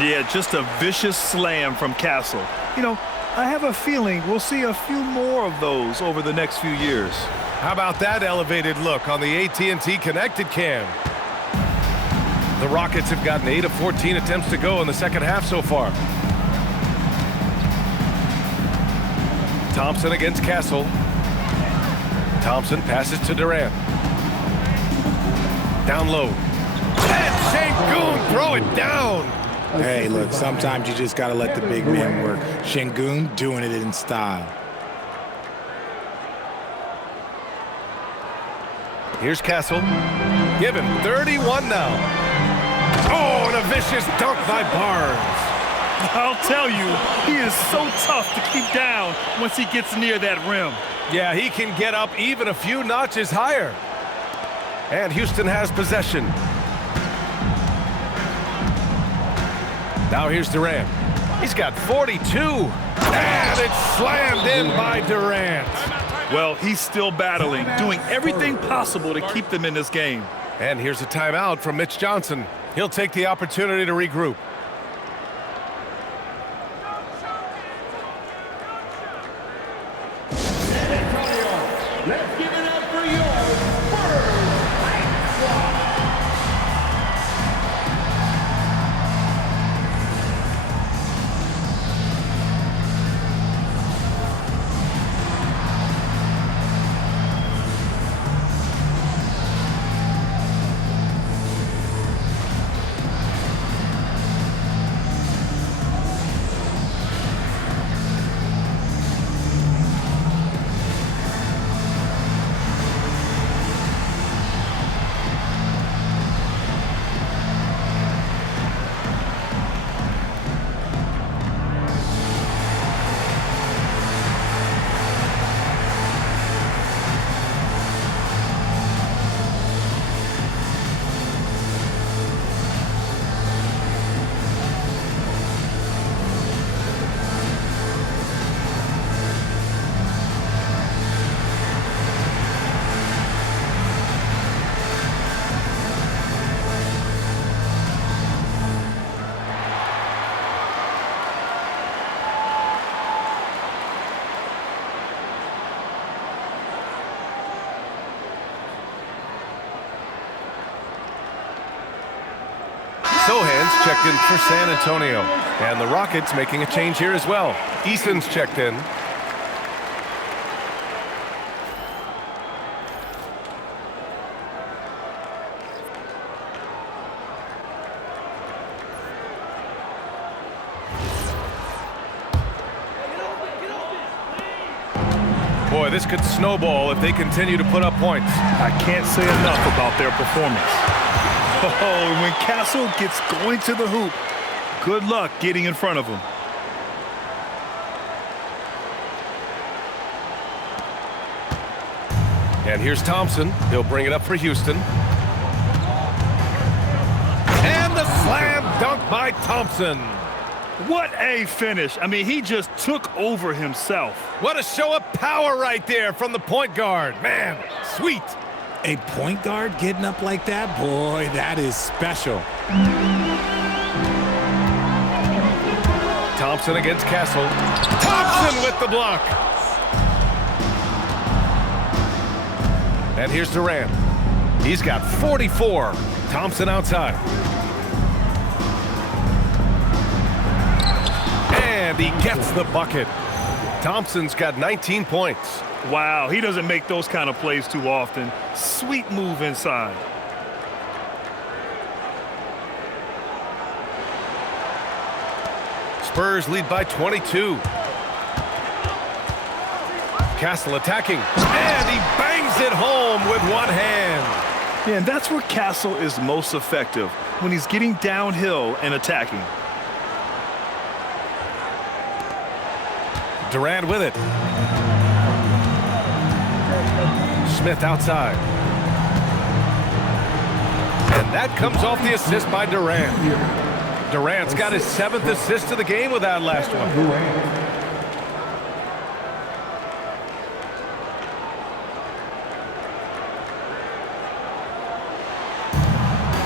Yeah, just a vicious slam from Castle. You know, I have a feeling we'll see a few more of those over the next few years. How about that elevated look on the AT&T Connected Cam? The Rockets have gotten 8 of 14 attempts to go in the second half so far. Thompson against Castle. Thompson passes to Durant. Down low. And Şengün throw it down. Hey, look, sometimes you just got to let the big man work. Şengün doing it in style. Here's Castle. Give him 31 now. Oh, and a vicious dunk by Barnes. I'll tell you, he is so tough to keep down once he gets near that rim. Yeah, he can get up even a few notches higher. And Houston has possession. Now here's Durant. He's got 42. And it's slammed in by Durant. Well, he's still battling, doing everything possible to keep them in this game. And here's a timeout from Mitch Johnson. He'll take the opportunity to regroup. Let's give it up for your Spurs squad. Sohan's checked in for San Antonio. And the Rockets making a change here as well. Eason's checked in. Boy, this could snowball if they continue to put up points. I can't say enough about their performance. Oh, when Castle gets going to the hoop, good luck getting in front of him. And here's Thompson. He'll bring it up for Houston. And the slam dunk by Thompson. What a finish. I mean, he just took over himself. What a show of power right there from the point guard. Man, sweet. A point guard getting up like that? Boy, that is special. Thompson against Castle. Thompson with the block. And here's Durant. He's got 44. Thompson outside. And he gets the bucket. Thompson's got 19 points. Wow, he doesn't make those kind of plays too often. Sweet move inside. Spurs lead by 22. Castle attacking. And he bangs it home with one hand. Yeah, and that's where Castle is most effective, when he's getting downhill and attacking. Durant with it. Smith outside. And that comes off the assist by Durant. Durant's got his 7th assist of the game with that last one.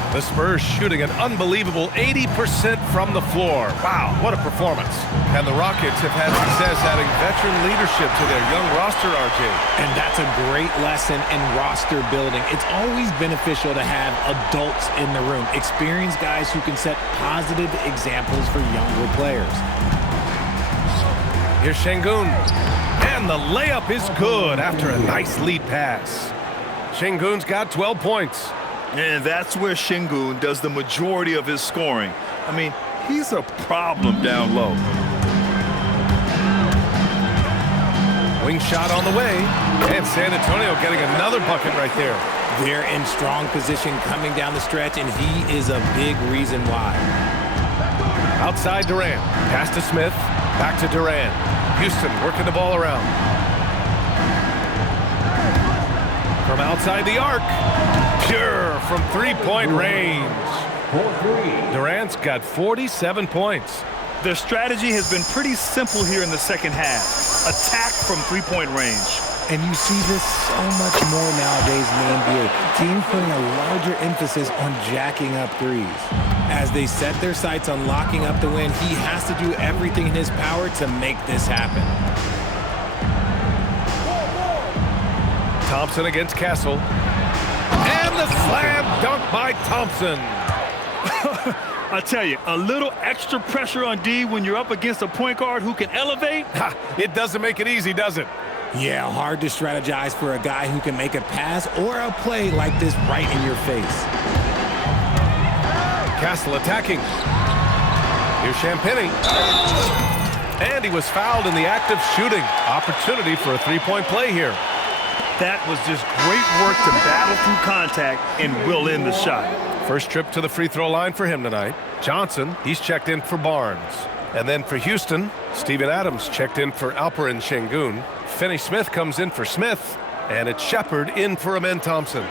The Spurs shooting an unbelievable 80% from the floor. Wow, what a performance. And the Rockets have had success adding veteran leadership to their young roster, RJ. And that's a great lesson in roster building. It's always beneficial to have adults in the room, experienced guys who can set positive examples for younger players. Here's Şengün. And the layup is good after a nice lead pass. Şengün's got 12 points. And that's where Şengün does the majority of his scoring. I mean, he's a problem down low. Wing shot on the way. And San Antonio getting another bucket right there. They're in strong position coming down the stretch, and he is a big reason why. Outside Durant. Pass to Smith. Back to Durant. Houston working the ball around. From outside the arc. Pure from three-point range. Durant's got 47 points. Their strategy has been pretty simple here in the second half. Attack from three-point range. And you see this so much more nowadays in the NBA. Teams putting a larger emphasis on jacking up threes. As they set their sights on locking up the win, he has to do everything in his power to make this happen. Thompson against Castle. And the slam dunk by Thompson. I tell you, a little extra pressure on D when you're up against a point guard who can elevate. It doesn't make it easy, does it? Yeah, hard to strategize for a guy who can make a pass or a play like this right in your face. Castle attacking. Here's Champagny. And he was fouled in the act of shooting. Opportunity for a three-point play here. That was just great work to battle through contact and will end the shot. First trip to the free throw line for him tonight. Johnson, he's checked in for Barnes. And then for Houston, Steven Adams checked in for Alperen Şengün. Finney Smith comes in for Smith. And it's Shepard in for Amen Thompson.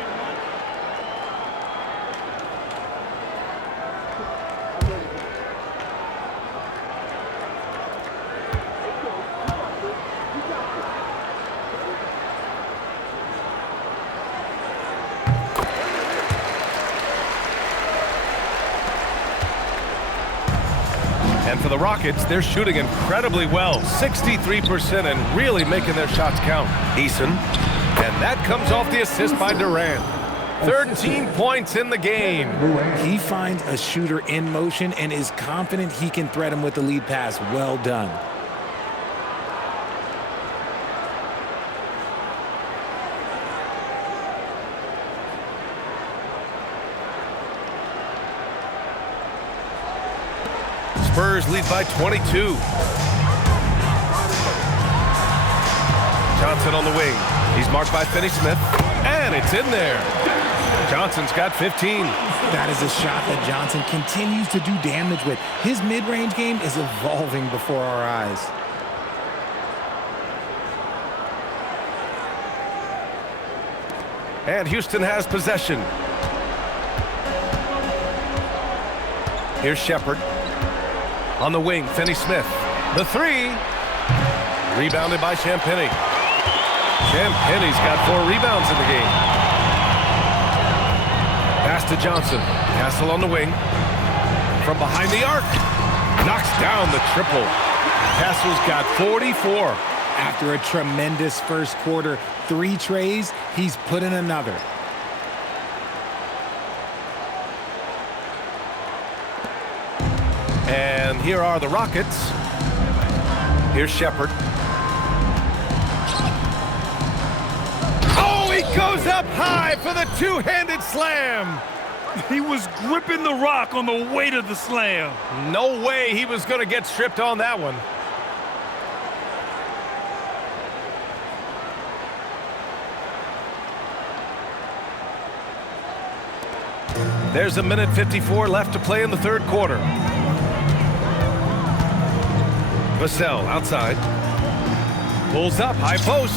And for the Rockets, they're shooting incredibly well, 63%, and really making their shots count. Eason, and that comes off the assist by Durant. 13 points in the game. He finds a shooter in motion and is confident he can thread him with the lead pass. Well done. Spurs lead by 22. Johnson on the wing. He's marked by Finney-Smith, and it's in there. Johnson's got 15. That is a shot that Johnson continues to do damage with. His mid-range game is evolving before our eyes. And Houston has possession. Here's Shepherd. On the wing, Finney-Smith. The three. Rebounded by Champagnie. Champagnie's got 4 rebounds in the game. Pass to Johnson. Castle on the wing. From behind the arc. Knocks down the triple. Castle's got 44. After a tremendous first quarter, 3 trays, he's put in another. And here are the Rockets. Here's Shepherd. Oh, he goes up high for the two-handed slam. He was gripping the rock on the weight of the slam. No way he was going to get stripped on that one. There's a minute 54 left to play in the third quarter. Vassell outside. Pulls up, high post.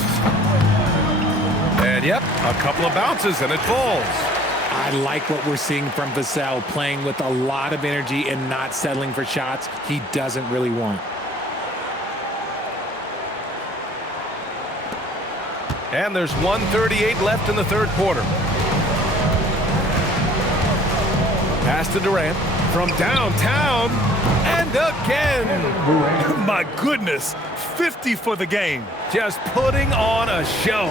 And yep, a couple of bounces and it falls. I like what we're seeing from Vassell, playing with a lot of energy and not settling for shots he doesn't really want. And there's 1:38 left in the third quarter. Pass to Durant from downtown and again. My goodness, 50 for the game. Just putting on a show.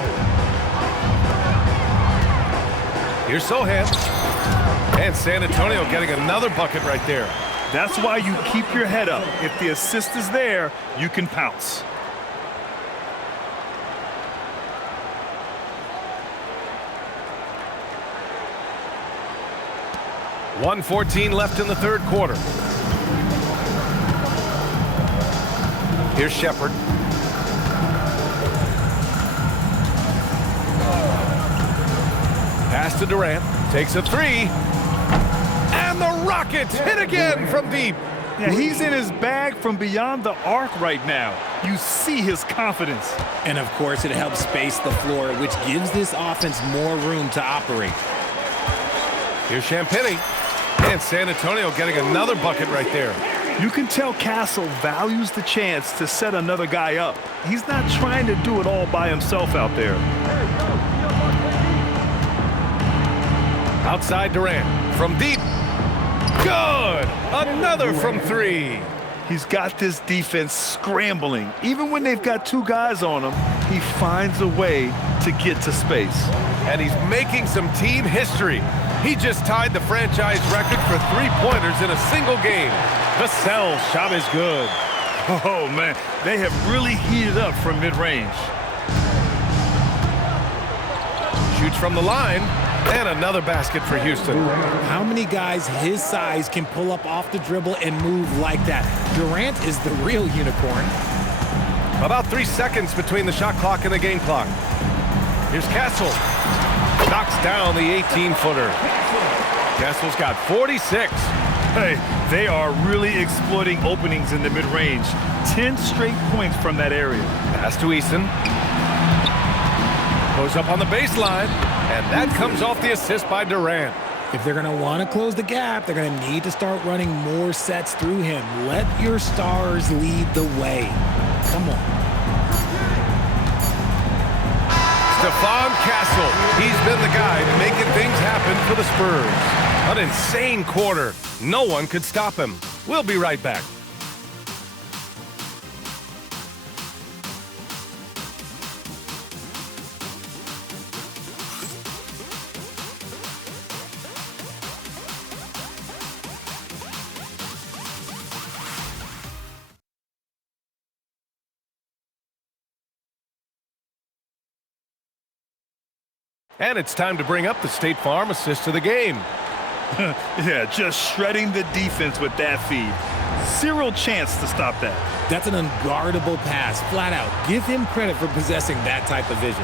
Here's Sohan. And San Antonio getting another bucket right there. That's why you keep your head up. If the assist is there, you can pounce. .114 left in the third quarter. Here's Shepherd. Pass to Durant. Takes a three. And the Rockets hit again from deep. Yeah, he's in his bag from beyond the arc right now. You see his confidence. And of course, it helps space the floor, which gives this offense more room to operate. Here's Champagnie. And San Antonio getting another bucket right there. You can tell Castle values the chance to set another guy up. He's not trying to do it all by himself out there. Outside Durant. From deep. Good! Another from 3. He's got this defense scrambling. Even when they've got 2 guys on him, he finds a way to get to space. And he's making some team history. He just tied the franchise record for 3-pointers in a single game. Vassell's shot is good. Oh, man, they have really heated up from mid-range. Shoots from the line, and another basket for Houston. How many guys his size can pull up off the dribble and move like that? Durant is the real unicorn. About 3 seconds between the shot clock and the game clock. Here's Castle. Knocks down the 18-footer. Castle's got 46. Hey, they are really exploiting openings in the mid-range. 10 straight points from that area. Pass to Easton. Goes up on the baseline, and that comes off the assist by Durant. If they're going to want to close the gap, they're going to need to start running more sets through him. Let your stars lead the way. Come on. Stephon Castle, he's been the guy making things happen for the Spurs. An insane quarter. No one could stop him. We'll be right back. And it's time to bring up the State Farm assist of the game. Yeah, just shredding the defense with that feed. Zero chance to stop that. That's an unguardable pass, flat out. Give him credit for possessing that type of vision.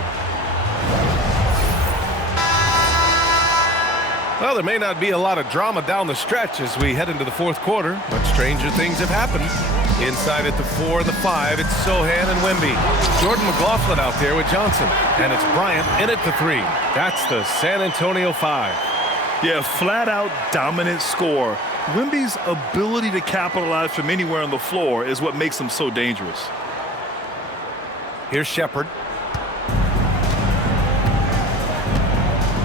Well, there may not be a lot of drama down the stretch as we head into the fourth quarter, but stranger things have happened. Inside at the 4, the 5, it's Sohan and Wemby. Jordan McLaughlin out there with Johnson, and it's Bryant in at the 3. That's the San Antonio 5. Yeah, flat-out dominant score. Wemby's ability to capitalize from anywhere on the floor is what makes him so dangerous. Here's Shepherd.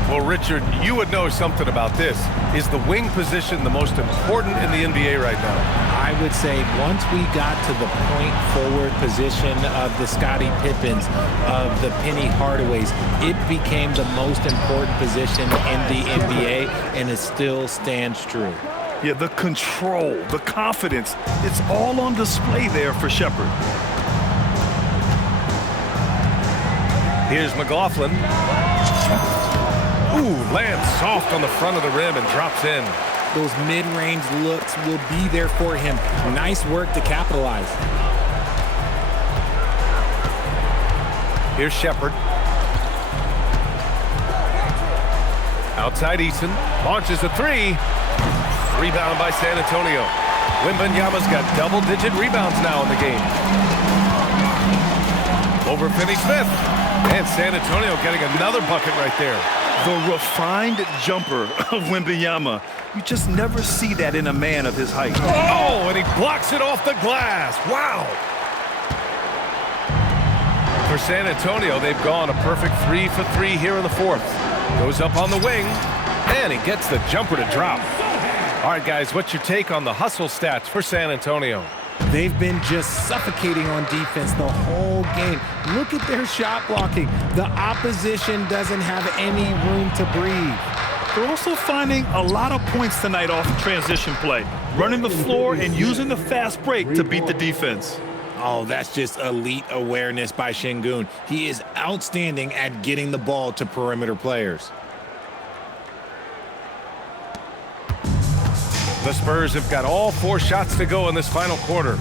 Well, Richard, you would know something about this. Is the wing position the most important in the NBA right now? I would say once we got to the point forward position of the Scottie Pippens, of the Penny Hardaways, it became the most important position in the NBA, and it still stands true. Yeah, the control, the confidence, it's all on display there for Shepherd. Here's McLaughlin. Ooh, lands soft on the front of the rim and drops in. Those mid-range looks will be there for him. Nice work to capitalize. Here's Shepherd. Outside Eason. Launches a 3. Rebound by San Antonio. Wembanyama's got double-digit rebounds now in the game. Over Finney-Smith. And San Antonio getting another bucket right there. The refined jumper of Wembanyama. You just never see that in a man of his height. Oh, and he blocks it off the glass. Wow. For San Antonio, they've gone a perfect 3 for 3 here in the fourth. Goes up on the wing, and he gets the jumper to drop. All right, guys, what's your take on the hustle stats for San Antonio? They've been just suffocating on defense the whole game. Look at their shot blocking. The opposition doesn't have any room to breathe. They're also finding a lot of points tonight off of transition play, running the floor and using the fast break to beat the defense. Oh, that's just elite awareness by Şengün. He is outstanding at getting the ball to perimeter players. The Spurs have got all 4 shots to go in this final quarter.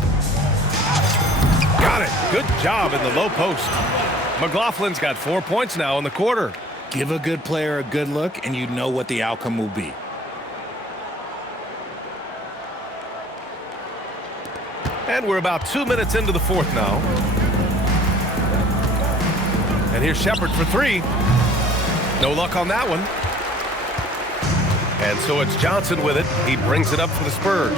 Got it. Good job in the low post. McLaughlin's got 4 points now in the quarter. Give a good player a good look, and you know what the outcome will be. And we're about 2 minutes into the fourth now. And here's Shepherd for 3. No luck on that one. And so it's Johnson with it. He brings it up for the Spurs.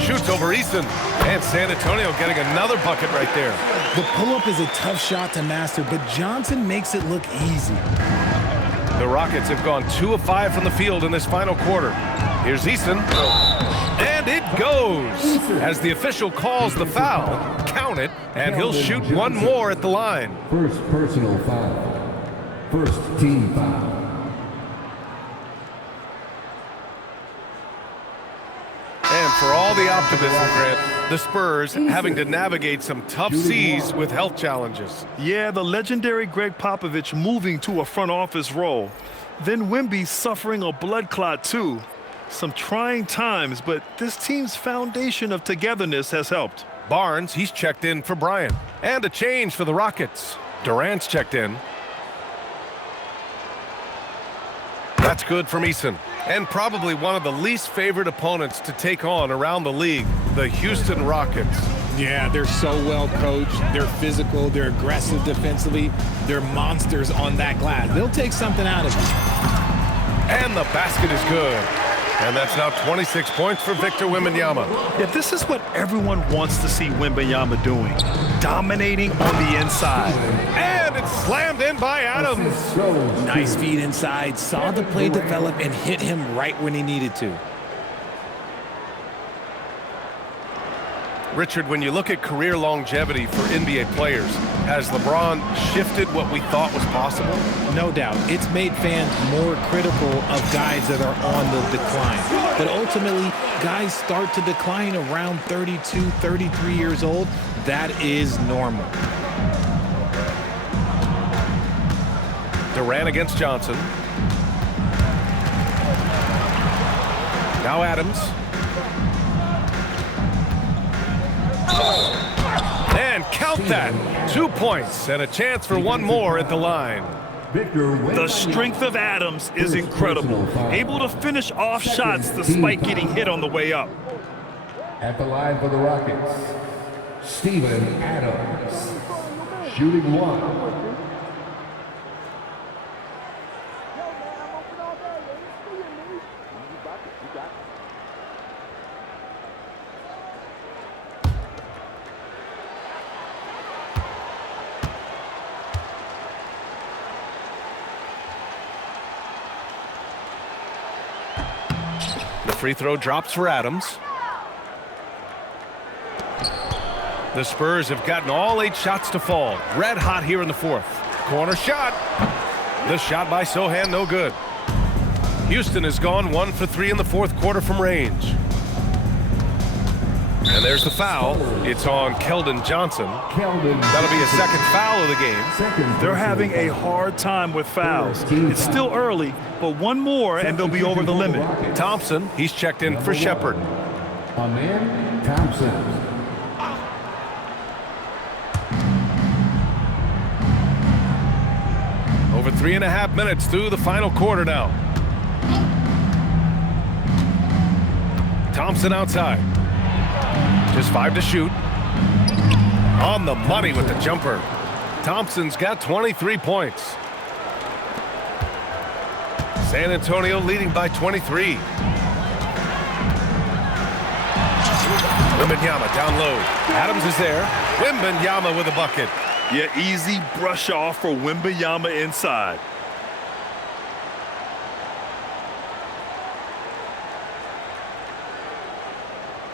Shoots over Eason. And San Antonio getting another bucket right there. The pull-up is a tough shot to master, but Johnson makes it look easy. The Rockets have gone 2 of 5 from the field in this final quarter. Here's Eason. And it goes. As the official calls the foul, count it, and he'll shoot one more at the line. First personal foul. First team foul. And for all the optimism, Grant, the Spurs having to navigate some tough seas with health challenges. Yeah, the legendary Greg Popovich moving to a front office role. Then Wemby suffering a blood clot too. Some trying times, but this team's foundation of togetherness has helped. Barnes, he's checked in for Bryant. And a change for the Rockets. Durant's checked in. That's good from Eason. And probably one of the least favored opponents to take on around the league, the Houston Rockets. Yeah, they're so well coached. They're physical. They're aggressive defensively. They're monsters on that glass. They'll take something out of it. And the basket is good. And that's now 26 points for Victor Wembanyama. Yeah, this is what everyone wants to see Wembanyama doing. Dominating on the inside. And it's slammed in by Adams. Nice feed inside. Saw the play develop and hit him right when he needed to. Richard, when you look at career longevity for NBA players, has LeBron shifted what we thought was possible? No doubt. It's made fans more critical of guys that are on the decline. But ultimately, guys start to decline around 32, 33 years old. That is normal. Durant against Johnson. Now Adams. And count that. 2 points and a chance for one more at the line. The strength of Adams is incredible. Able to finish off shots despite getting hit on the way up. At the line for the Rockets, Steven Adams, shooting 1. The free throw drops for Adams. The Spurs have gotten all 8 shots to fall. Red hot here in the 4th. Corner shot. The shot by Sohan, no good. Houston has gone 1 for 3 in the 4th quarter from range. And there's the foul. It's on Keldon Johnson. That'll be a second foul of the game. They're having a hard time with fouls. It's still early, but one more and they'll be over the limit. Thompson, he's checked in for Shepard. Amen Thompson. Over 3.5 minutes through the final quarter now. Thompson outside. Just 5 to shoot. On the money with the jumper. Thompson's got 23 points. San Antonio leading by 23. Wembanyama down low. Adams is there. Wembanyama with a bucket. Yeah, easy brush off for Wembanyama inside.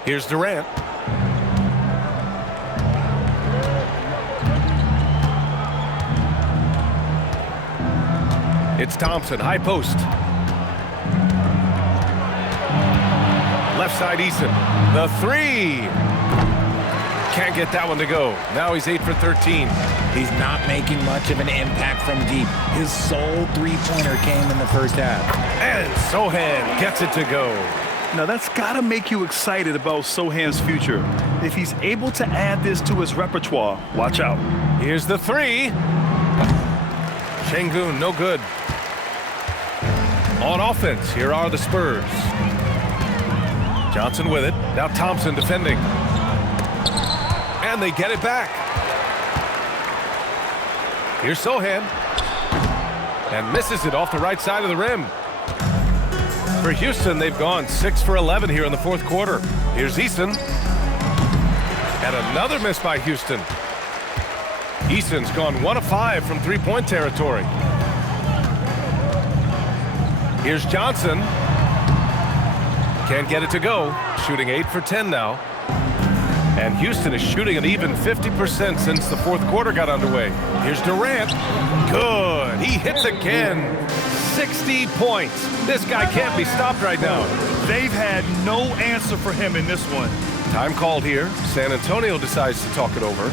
Here's Durant. It's Thompson, high post. Left side, Eason. The 3. Can't get that one to go. Now he's 8 for 13. He's not making much of an impact from deep. His sole three-pointer came in the first half. And Sohan gets it to go. Now that's got to make you excited about Sohan's future. If he's able to add this to his repertoire, watch out. Here's the 3. Şengün, no good. On offense, here are the Spurs. Johnson with it. Now Thompson defending. And they get it back. Here's Sohan. And misses it off the right side of the rim. For Houston, they've gone 6 for 11 here in the 4th quarter. Here's Eason. And another miss by Houston. Eason's gone 1 of 5 from 3-point territory. Here's Johnson. Can't get it to go. Shooting 8 for 10 now. And Houston is shooting an even 50% since the 4th quarter got underway. Here's Durant. Good. He hits again. 60 points. This guy can't be stopped right now. They've had no answer for him in this one. Time called here. San Antonio decides to talk it over.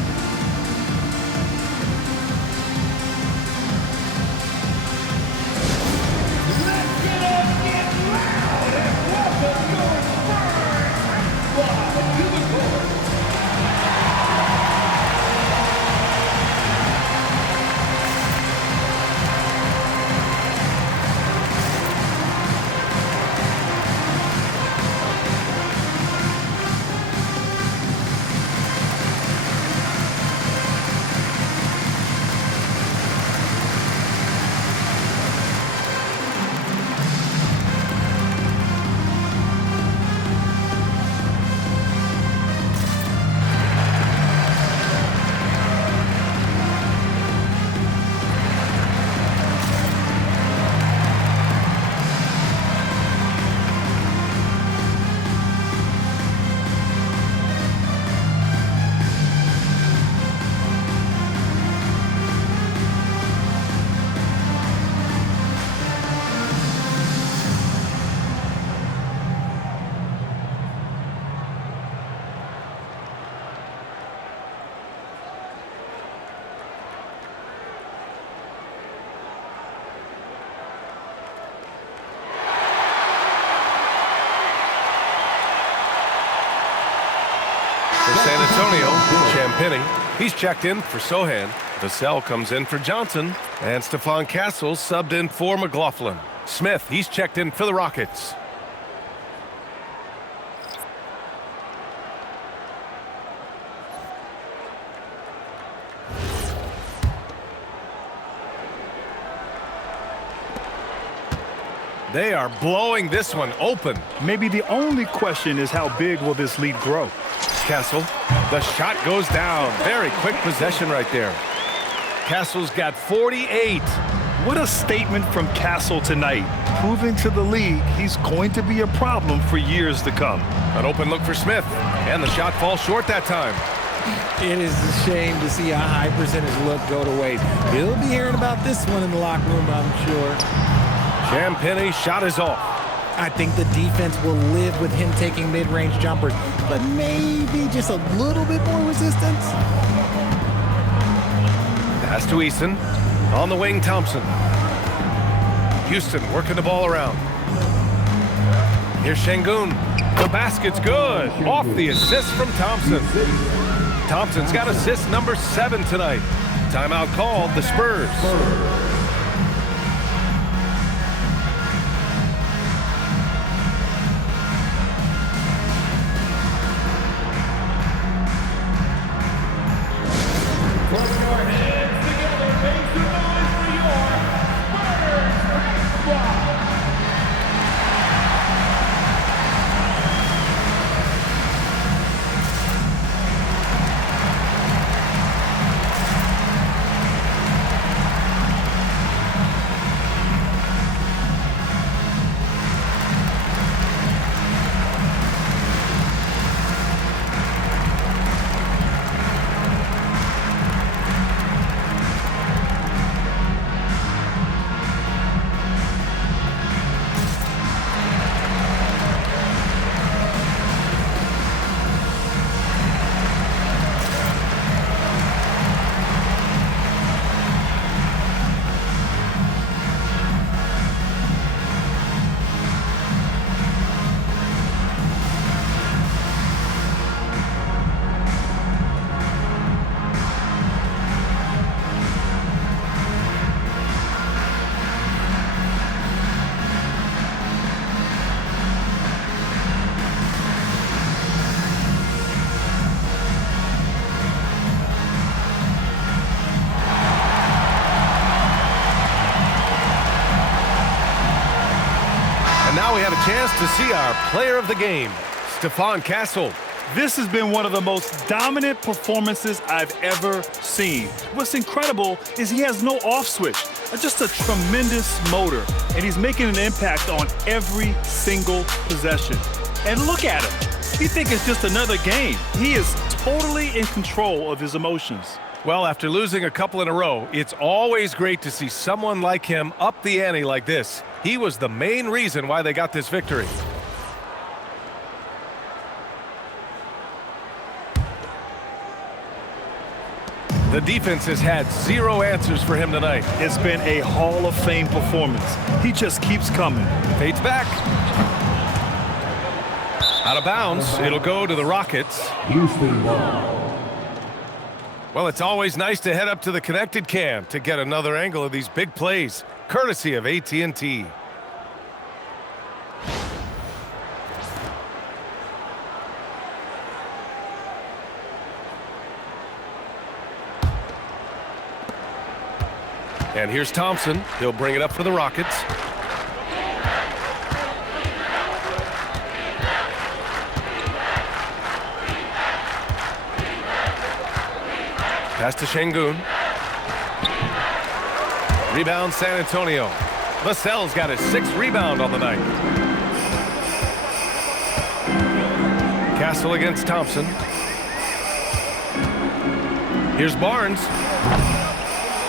Antonio, Champagny. He's checked in for Sohan. Vassell comes in for Johnson. And Stephon Castle subbed in for McLaughlin. Smith, he's checked in for the Rockets. They are blowing this one open. Maybe the only question is how big will this lead grow? Castle, the shot goes down. Very quick possession right there. Castle's got 48. What a statement from Castle tonight, proving to the league he's going to be a problem for years to come. An open look for Smith, and the shot falls short that time. It is a shame to see a high percentage look go to waste. He'll be hearing about this one in the locker room, I'm sure. Champagny shot is off. I think the defense will live with him taking mid-range jumpers, but maybe just a little bit more resistance. Pass to Eason. On the wing, Thompson. Houston working the ball around. Here's Şengün. The basket's good. Off the assist from Thompson. Thompson's got assist number 7 tonight. Timeout called the Spurs. Now we have a chance to see our player of the game, Stephon Castle. This has been one of the most dominant performances I've ever seen. What's incredible is he has no off switch, just a tremendous motor, and he's making an impact on every single possession. And look at him. He thinks it's just another game. He is totally in control of his emotions. Well, after losing a couple in a row, it's always great to see someone like him up the ante like this. He was the main reason why they got this victory. The defense has had 0 answers for him tonight. It's been a Hall of Fame performance. He just keeps coming. Fades back. Out of bounds. It'll go to the Rockets. Houston ball. Well, it's always nice to head up to the connected cam to get another angle of these big plays, courtesy of AT&T. And here's Thompson. He'll bring it up for the Rockets. Pass to Şengün. Rebound San Antonio. Vassell's got his 6th rebound on the night. Castle against Thompson. Here's Barnes.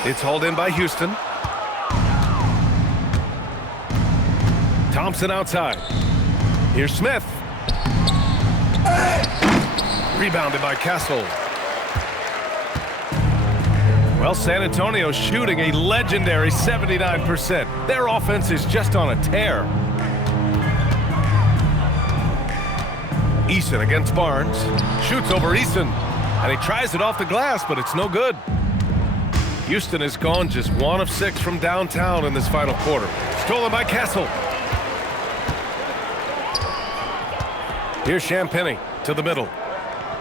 It's hauled in by Houston. Thompson outside. Here's Smith. Rebounded by Castle. Well, San Antonio shooting a legendary 79%. Their offense is just on a tear. Eason against Barnes. Shoots over Eason. And he tries it off the glass, but it's no good. Houston has gone just 1 of 6 from downtown in this final quarter. Stolen by Castle. Here's Champagny to the middle,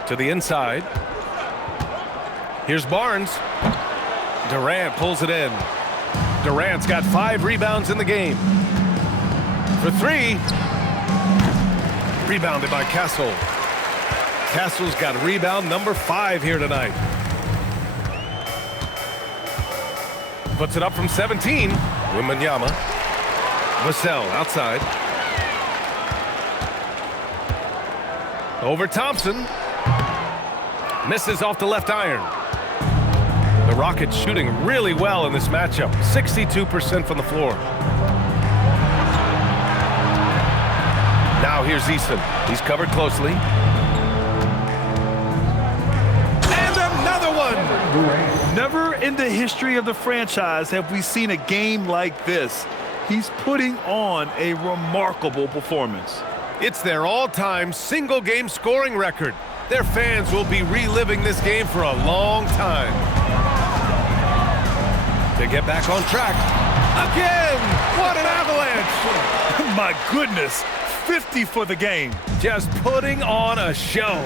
to the inside. Here's Barnes. Durant pulls it in. Durant's got 5 rebounds in the game. For 3. Rebounded by Castle. Castle's got rebound number 5 here tonight. Puts it up from 17. Wembanyama. Vassell outside. Over Thompson. Misses off the left iron. The Rockets shooting really well in this matchup. 62% from the floor. Now here's Eason. He's covered closely. And another one! Never in the history of the franchise have we seen a game like this. He's putting on a remarkable performance. It's their all-time single-game scoring record. Their fans will be reliving this game for a long time. To get back on track. Again! What an avalanche! My goodness, 50 for the game. Just putting on a show.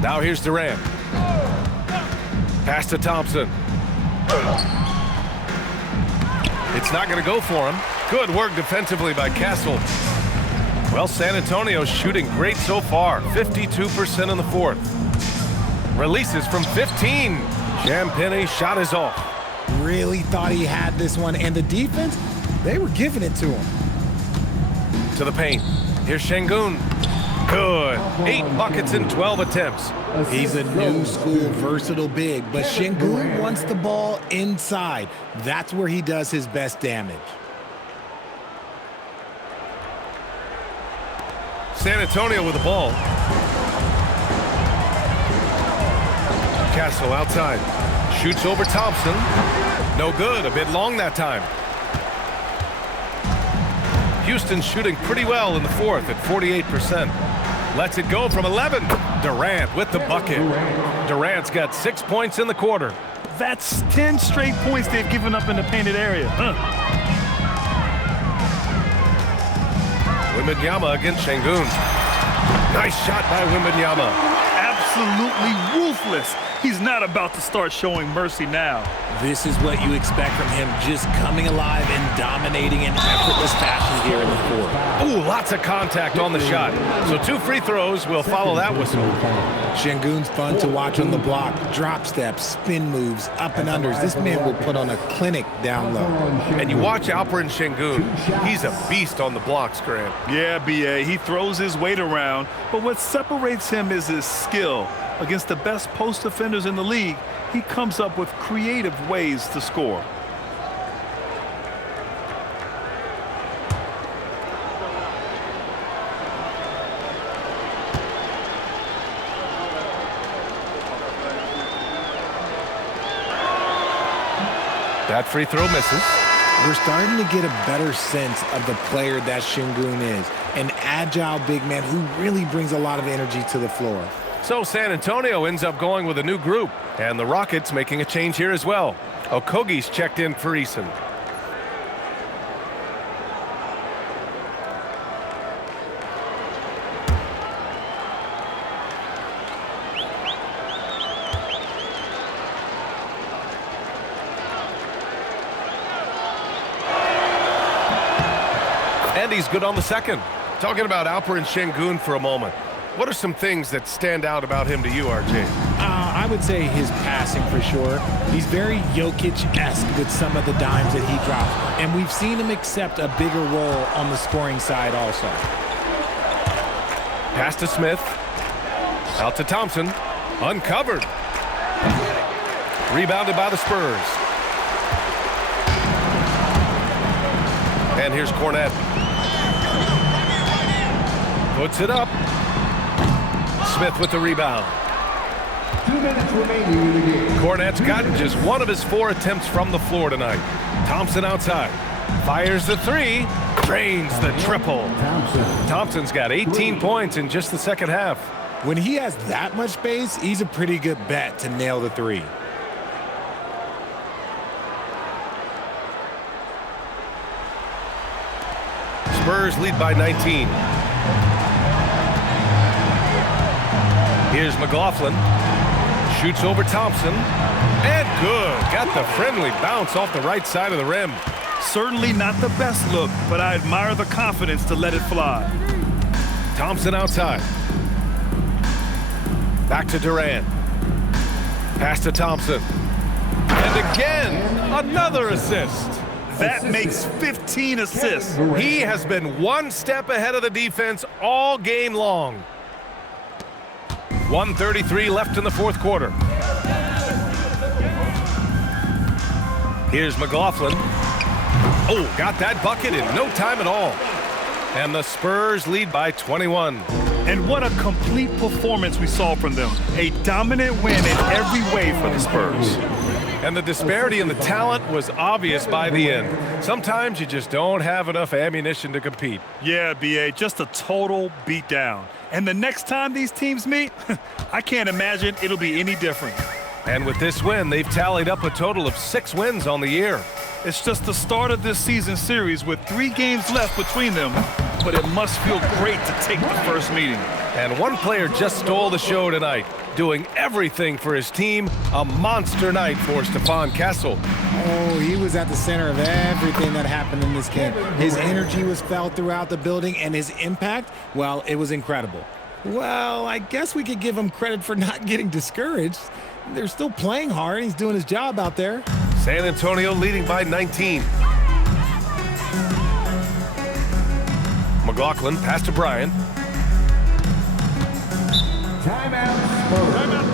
Now here's Durant. Pass to Thompson. It's not going to go for him. Good work defensively by Castle. Well, San Antonio's shooting great so far. 52% in the fourth. Releases from 15. Champagny shot is off. Really thought he had this one, and the defense, they were giving it to him. To the paint. Here's Şengün. Good. 8 buckets in 12 attempts. He's a new school versatile big, but Şengün wants the ball inside. That's where he does his best damage. San Antonio with the ball. Castle outside. Shoots over Thompson. No good. A bit long that time. Houston's shooting pretty well in the fourth at 48%. Lets it go from 11. Durant with the bucket. Durant's got 6 points in the quarter. That's 10 straight points they've given up in the painted area. Wembanyama against Şengün. Nice shot by Wembanyama. Absolutely ruthless. He's not about to start showing mercy now. This is what you expect from him, just coming alive and dominating in effortless fashion here in the fourth. Ooh, lots of contact on the shot. So 2 free throws will follow that whistle. Şengün's fun to watch on the block. Drop steps, spin moves, up and unders. This man will put on a clinic down low. And you watch Alperen Şengün. He's a beast on the blocks, Grant. Yeah, B.A. He throws his weight around, but what separates him is his skill. Against the best post defenders in the league, he comes up with creative ways to score. That free throw misses. We're starting to get a better sense of the player that Şengün is. An agile big man who really brings a lot of energy to the floor. So San Antonio ends up going with a new group, and the Rockets making a change here as well. Okogie's checked in for Eason. And he's good on the second. Talking about Alperen Şengün for a moment. What are some things that stand out about him to you, RJ? I would say his passing for sure. He's very Jokic-esque with some of the dimes that he drops. And we've seen him accept a bigger role on the scoring side also. Pass to Smith. Out to Thompson. Uncovered. Rebounded by the Spurs. And here's Kornet. Puts it up. Smith with the rebound. 2 minutes remaining in the game. Kornet's gotten just 1 of his 4 attempts from the floor tonight. Thompson outside. Fires the 3. drains the triple. Thompson's got 18 points in just the second half. When he has that much space, he's a pretty good bet to nail the three. Spurs lead by 19. Here's McLaughlin. Shoots over Thompson. And good. Got the friendly bounce off the right side of the rim. Certainly not the best look, but I admire the confidence to let it fly. Thompson outside. Back to Durant. Pass to Thompson. And again, another assist. That makes 15 assists. He has been one step ahead of the defense all game long. 1:33 left in the fourth quarter. Here's McLaughlin. Oh, got that bucket in no time at all. And the Spurs lead by 21. And what a complete performance we saw from them. A dominant win in every way for the Spurs. And the disparity in the talent was obvious by the end. Sometimes you just don't have enough ammunition to compete. Yeah, B.A., just a total beatdown. And the next time these teams meet, I can't imagine it'll be any different. And with this win, they've tallied up a total of 6 wins on the year. It's just the start of this season series with 3 games left between them, but it must feel great to take the first meeting. And one player just stole the show tonight, doing everything for his team. A monster night for Stephon Castle. Oh, he was at the center of everything that happened in this game. His energy was felt throughout the building, and his impact, well, it was incredible. Well, I guess we could give him credit for not getting discouraged. They're still playing hard. He's doing his job out there. San Antonio leading by 19. McLaughlin, pass to Bryant. Timeout, Spurs.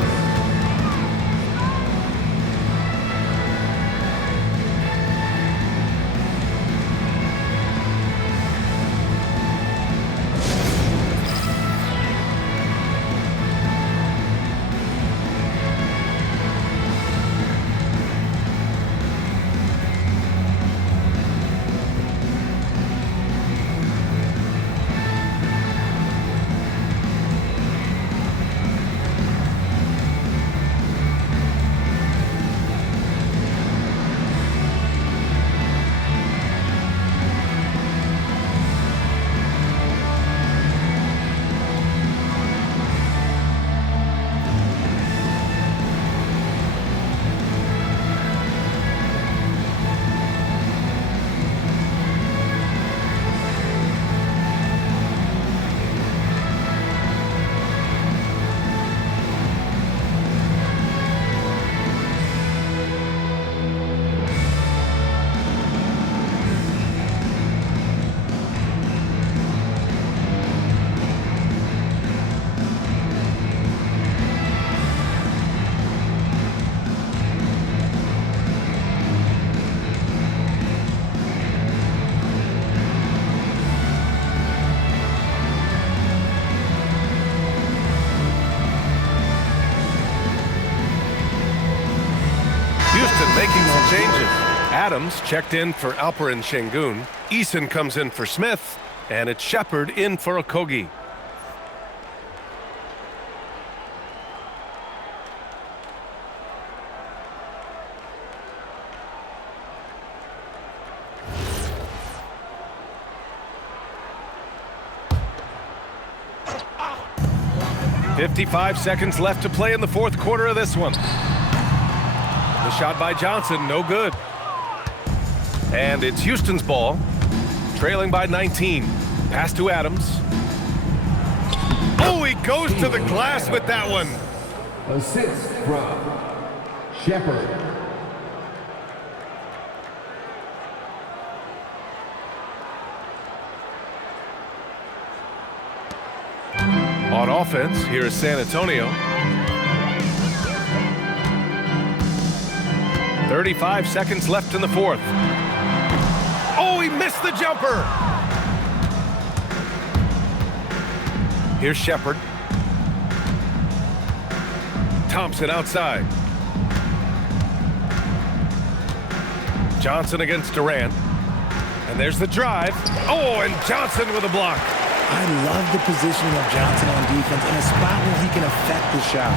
Making some changes. Adams checked in for Alperen Şengün. Eason comes in for Smith. And it's Shepard in for Okogie. "55 seconds left to play in the fourth quarter of this one. The shot by Johnson, no good. And it's Houston's ball, trailing by 19. Pass to Adams. Oh, he goes to the glass with that one. Assist from Shepard. On offense, here is San Antonio. 35 seconds left in the fourth. Oh, he missed the jumper. Here's Shepard. Thompson outside. Johnson against Durant. And there's the drive. Oh, and Johnson with a block. I love the positioning of Johnson on defense in a spot where he can affect the shot.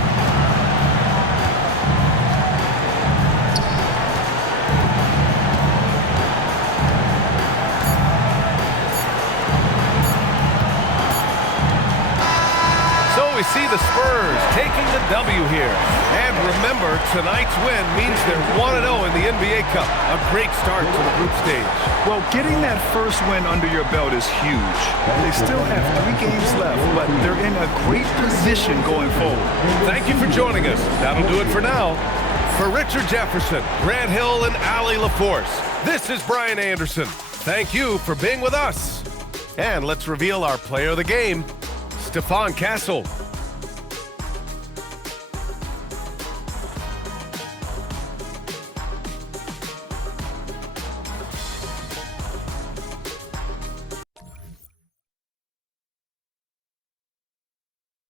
We see the Spurs taking the W here. And remember, tonight's win means they're 1-0 in the NBA Cup. A great start to the group stage. Well, getting that first win under your belt is huge. They still have 3 games left, but they're in a great position going forward. Thank you for joining us. That'll do it for now. For Richard Jefferson, Grant Hill, and Allie LaForce, this is Brian Anderson. Thank you for being with us. And let's reveal our player of the game, Stephon Castle.